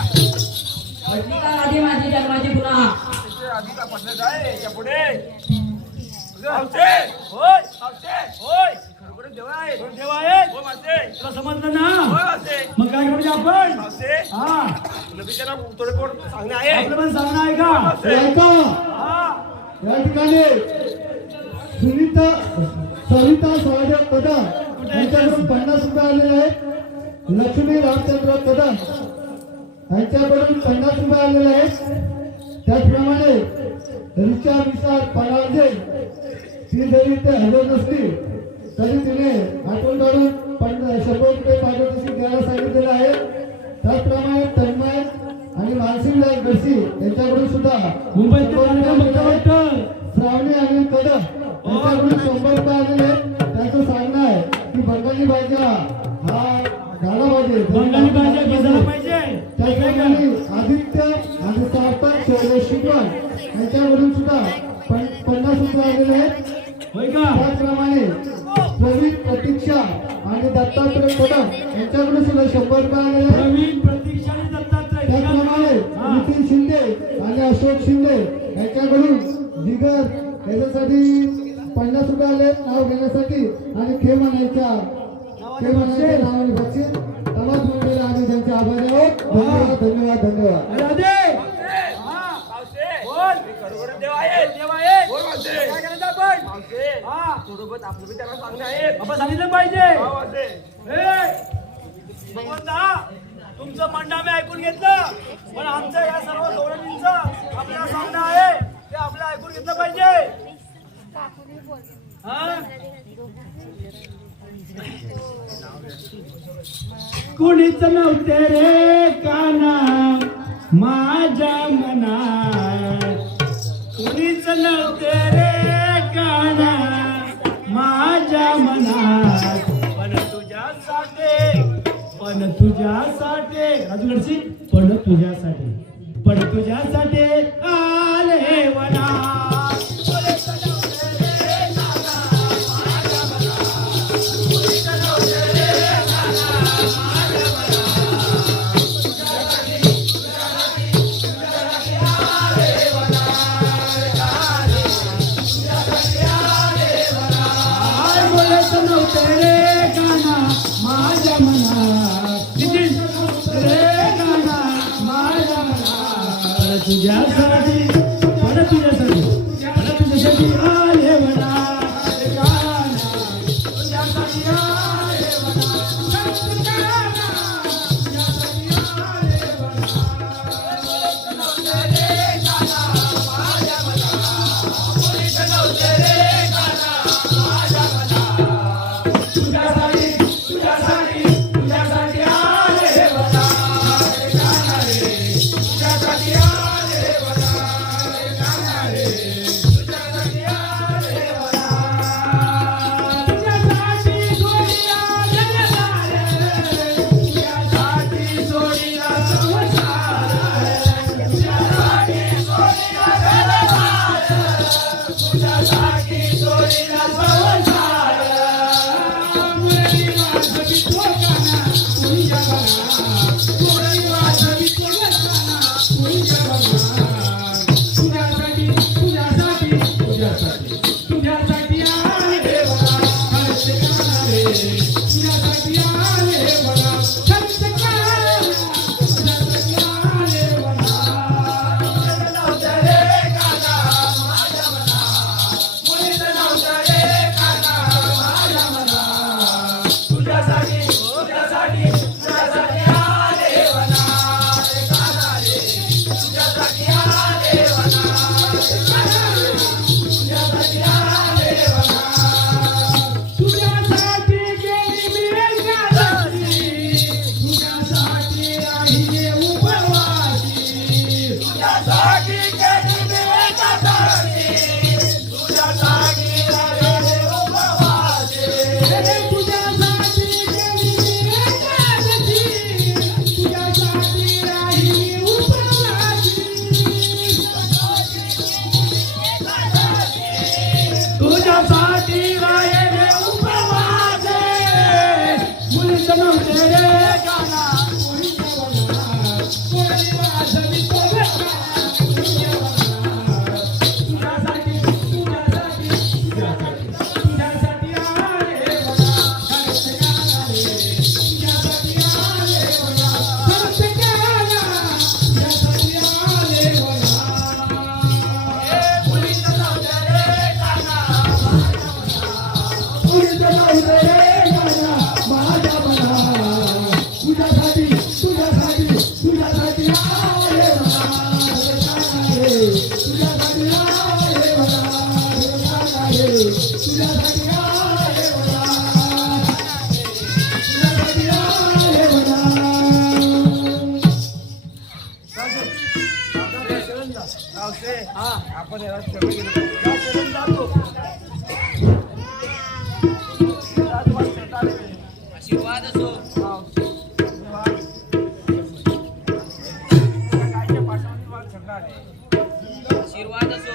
पटली का राजे माझी जन्माची गुन्हा त्याच्या अजून का पडलेलं आहे याच्या पुढे मावशे होय मावशे होय खरोखरच देव आहे कोण देव आहे हो मावशे तुला समजलं ना होय मावशे मग काय करायचं आपण मावशे हा तुला बिचारा थोडे कोण सांगणे आहे आपलं पण सांगणं आहे का मावशे ऐका हा या ठिकाणी सविता सहदेव कदम यांच्याकडून 50 रुपये आलेले आहेत. लक्ष्मी रामचंद्र कदम यांच्याकडून 50 रुपये आलेले आहेत. त्याचप्रमाणे रिचा विशाल परांजे ती जरी ते हजर नसली तरी तिने आठवण काढून 100 रुपये पाठवतशी द्यायला सांगितलेलं आहे. त्याचप्रमाणे तन्मय आणि मानसिंगलाल गडसी यांच्याकडून सुद्धा मुंबईत वाटतं श्रावणी आणि कदम यांच्याकडून 100 रुपये आलेले आहेत. त्यांचं सांगणं आहे की बंगाली भाज्या हा झाला पाहिजे. बंगाली भाषा घेतला पाहिजे त्याचप्रमाणे आदित्य आणि सार्थक शिकवण यांच्याकडून सुद्धा 50 रुपये आलेले आहेत. होय का त्याचप्रमाणे प्रवीण प्रतीक्षा आणि दत्तात्रय कदम यांच्याकडून सुद्धा 100 रुपये आलेले आहेत. प्रवीण प्रतीक्षा आणि दत्तात्रय त्याचप्रमाणे हा. नितीन शिंदे आणि अशोक शिंदे यांच्याकडून दिगर याच्यासाठी 50 रुपये आले नाव घेण्यासाठी आणि खेमानाच्या नावाने बक्षीस तमाम मंडळी आम्ही त्यांचे आभारी आहोत. धन्यवाद धन्यवाद धन्यवाद. राधे मावशे बोल मी खरोखरच देव आहे देव आहे बोल मावशे काय करायचं आपण मावशे हा थोडं आपलं बी त्याला सांगणे आहे आपण सांगितलं पाहिजे हो मावशे भगवंता तुमचं म्हणणं आम्ही ऐकून घेतलं पण आमचं या सर्व गौरवींचं आपल्याला सांगणं आहे ते आपल्याला ऐकून घेतलं पाहिजे हा? कुणीच नव्हते रे काना माझ्या मनात कुणीच नव्हते रे काना माझ्या मनात पण तुझ्यासाठी राजू गडसी पण तुझ्यासाठी आले वना तुझ्यासाठी आले वना तुझ्यासाठी आले वना तुझ्यासाठी राहिले उपवासे मुलीचं नव्हते रे गाणा तुझ्यासाठी आपण याला सगळं गेलो आशीर्वाद असो. कायच्या पाठवून सगळं आहे आशीर्वाद असो.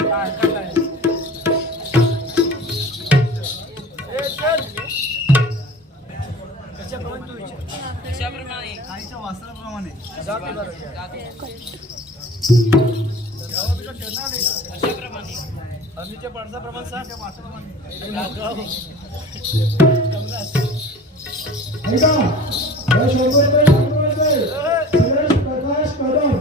काय हरकत नाही. कशाप्रमाणे तू विचार कशाप्रमाणे आईच्या वासराप्रमाणे जा तू बरं. कशाप्रमाणे अमीच्या पडसाप्रमाणे सांग ऐका प्रकाश कदम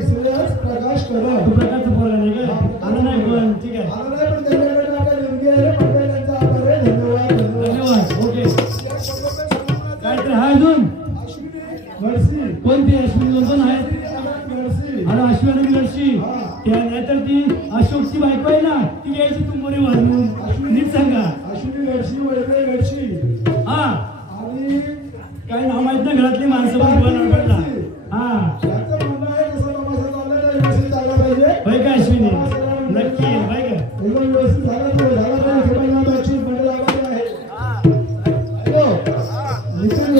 सुरेश प्रकाश कदम प्रकारचं बोला नाही का आलं नाही पण ठीक आहे आला नाही पण त्यांच्याकडे आपल्या योग्य आहे पंकजांचा आभार आहे धन्यवाद धन्यवाद ओके काय तर हाय अजून नरसी कोणती अश्विनी दोन आहेत नरसी अरे अश्विनी मिळशी त्या नाहीतर ती अशोकची बायको आहे ना ती घ्यायची तुंबोरी वाजवून नीट सांगा अश्विनी नरसी वैद्य नरसी हा आणि काय नाव माहित ना घरातली माणसं पण बोलायला पडला हा त्याचं म्हणणं आहे जसं तमाशा चाललाय ना व्यवस्थित चालला पाहिजे होय का अश्विनी नक्की होय का एकदम व्यवस्थित झाला पाहिजे हे पहिला बक्षीस मंडळ आभारी आहे हॅलो नितीन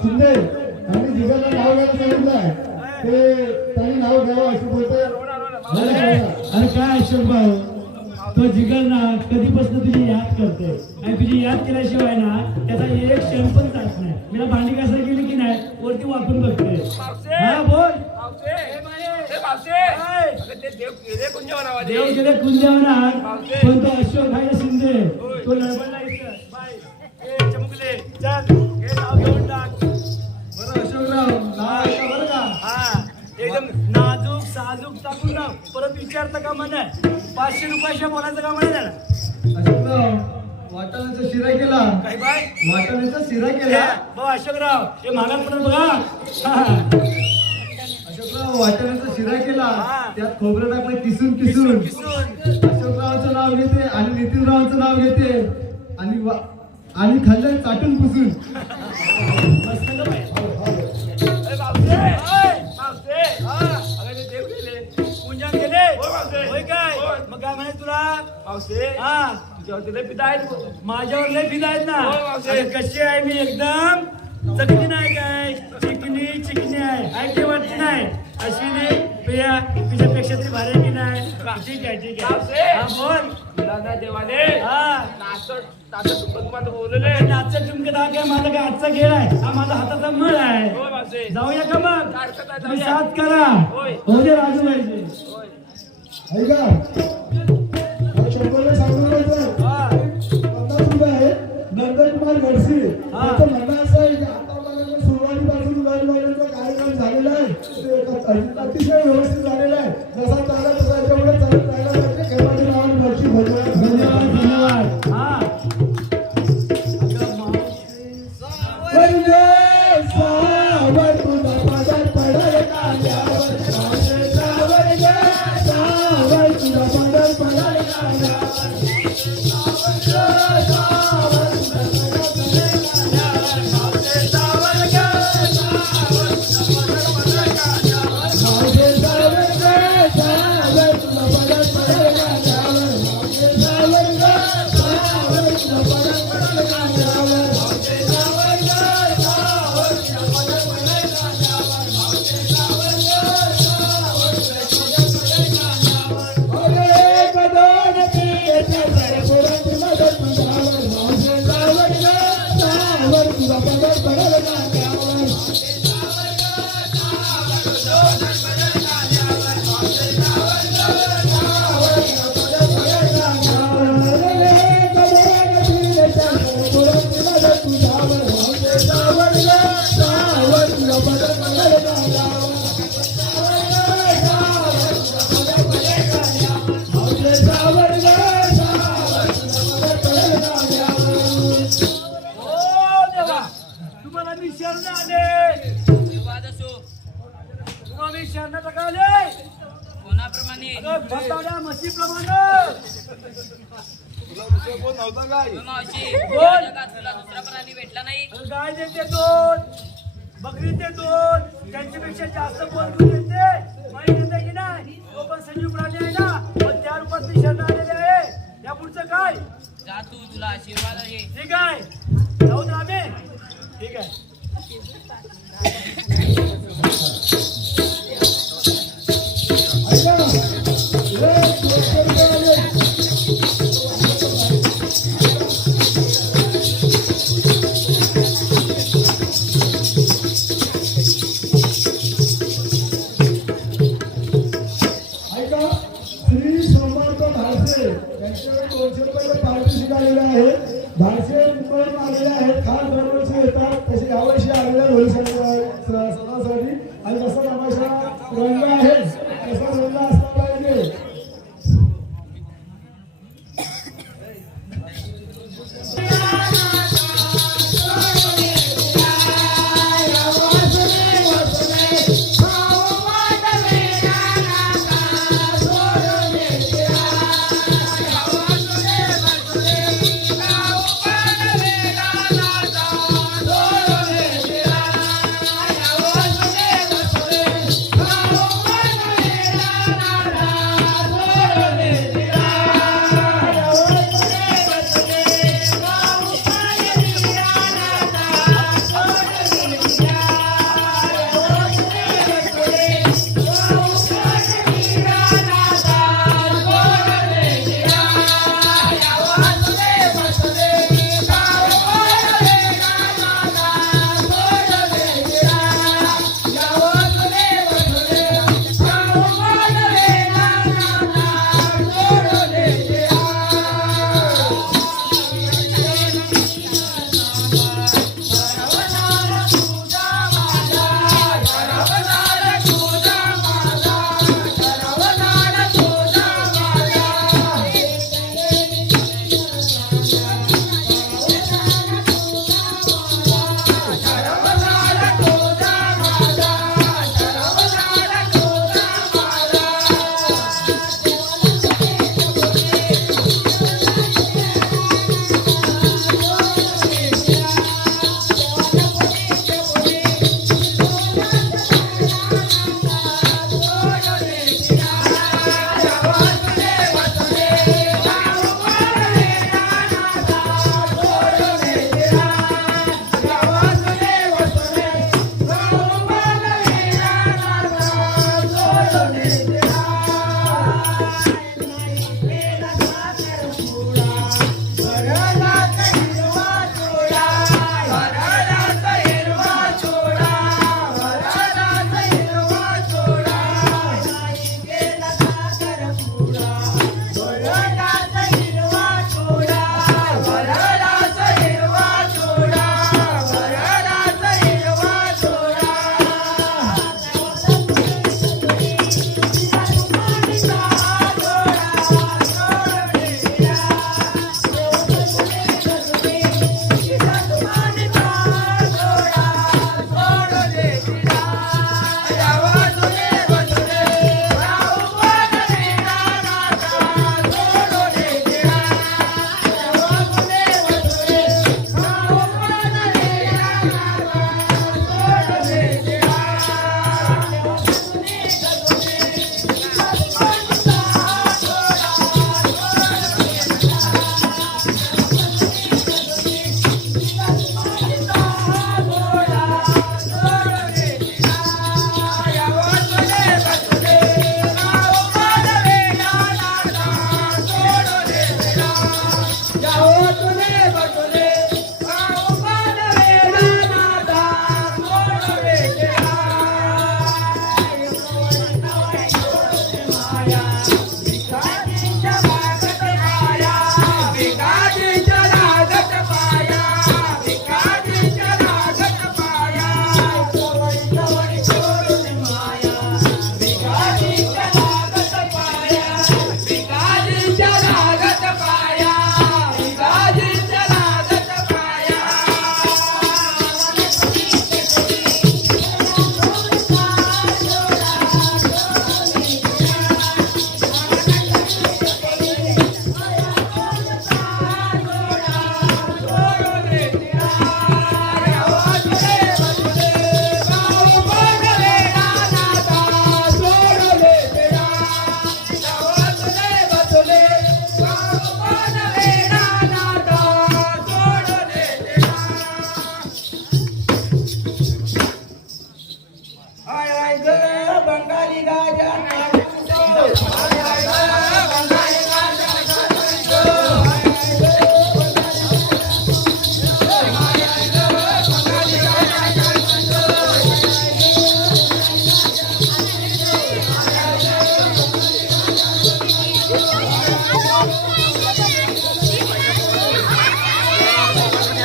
शिंदे यांनी जिगरला नाव घ्यायला सांगितलं आहे ते त्यांनी नाव घ्यावं असं बोलतोय अरे काय अशोक भाऊ तो जिगर ना कधीपासून तुझी याद करते आणि तुझी याद केल्याशिवाय ना त्याचा एक क्षण पण जात नाही मला भांडी कसं केली की नाही वरती वापरून बघते हा बोल देव गेले कुंजावणार पण तो अशोक आहे शिंदे तो लढवला इथं बाय ए चमुकले चल हे नाव घेऊन टाक बरं अशोकराव नाव ऐका बरं का हा एकदम नाजूक साजूक टाकून ना परत विचारता का म्हणे 500 रुपयाच्या बोलायचं का म्हणे त्याला अशोकराव वाटाण्याचा शिरा केला काय बाय वाटाण्याचा शिरा केला भाऊ अशोकराव हे महागात पडत बघा हा. अशोकराव वाटाण्याचा शिरा केला हा. त्यात खोबरं टाकलं किसून किसून किसून अशोकरावांचं नाव घेते आणि नितीनरावांचं नाव घेते आणि खाल्लं चाटून पुसून मस्त का बाई? कुंजान गेले होय काय मग काय म्हणे तुला हा माझ्यावर लय फिदा आहेत ना अरे कशी आहे मी एकदम चकणी नाही काय चिकनी चिकनी आहे ऐके वाटते नाही अशी नाही प्रिया तुझ्यापेक्षा तरी भारी आहे की नाही? ठीक आहे ठीक मावशे. आहे हा बोल. मुलांना देवाने हा नाचत तुमचं बोलले आजचा चुमके हा काय माझा काय आजचा खेळ आहे, हा माझा हाताचा मळ आहे. होय मावशे. जाऊया का मग? सारखं काय तुम्ही जाऊया. साथ करा. होय. हो दे राजू पाहिजे. होय. ऐका आता शंभरला सांगून द्यायचं हा 50 रुपये आहे नंदकुमार गडसी हा. त्याचं म्हणणं असं आहे की आतापर्यंत सुरुवातीपासून गाडीवाल्यांचा कार्यक्रम झालेला आहे ते अतिशय व्यवस्थित झालेला आहे जसा चालला तसा याच्यापुढे चालत राहिला पाहिजे खेळाची नावाने मर्ची धन्यवाद धन्यवाद धन्यवाद. हा वरदे सावर तुझा पदर पडल कांद्यावर सावर गे सावर तुझा पदर पडल कांद्यावर हो देवा तुम्हाला मी शरण आले. धन्यवाद असो. तुम्हाला मी शरण टाकाले कोणाप्रमाणे भटाड्या म्हशीप्रमाणे. मावशी बोल. या जगात तुला दुसरा प्राणी भेटला नाही. गाय देते 2, बकरी ते 2, त्यांच्यापेक्षा जास्त बोलून देते माहिती देते की नाही. तो पण सजीव प्राणी आहे ना, पण त्या रूपात मी शरण आलेले आहे. या पुढचं काय? जा तू, तुला आशीर्वाद आहे. ठीक आहे जाऊ ना आम्ही. ठीक आहे ऐका श्री समर्थ धाडसे यांच्याकडे 200 रुपये पारितोषिक आलेले आहे. धाडसे मुंबईवरून आलेले आहेत. खास दरवर्षी येतात तसे यावर्षी आलेल्या होळी सणासाठी आणि जसा तमाशा रंग आहे तसा रंग असला पाहिजे.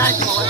हा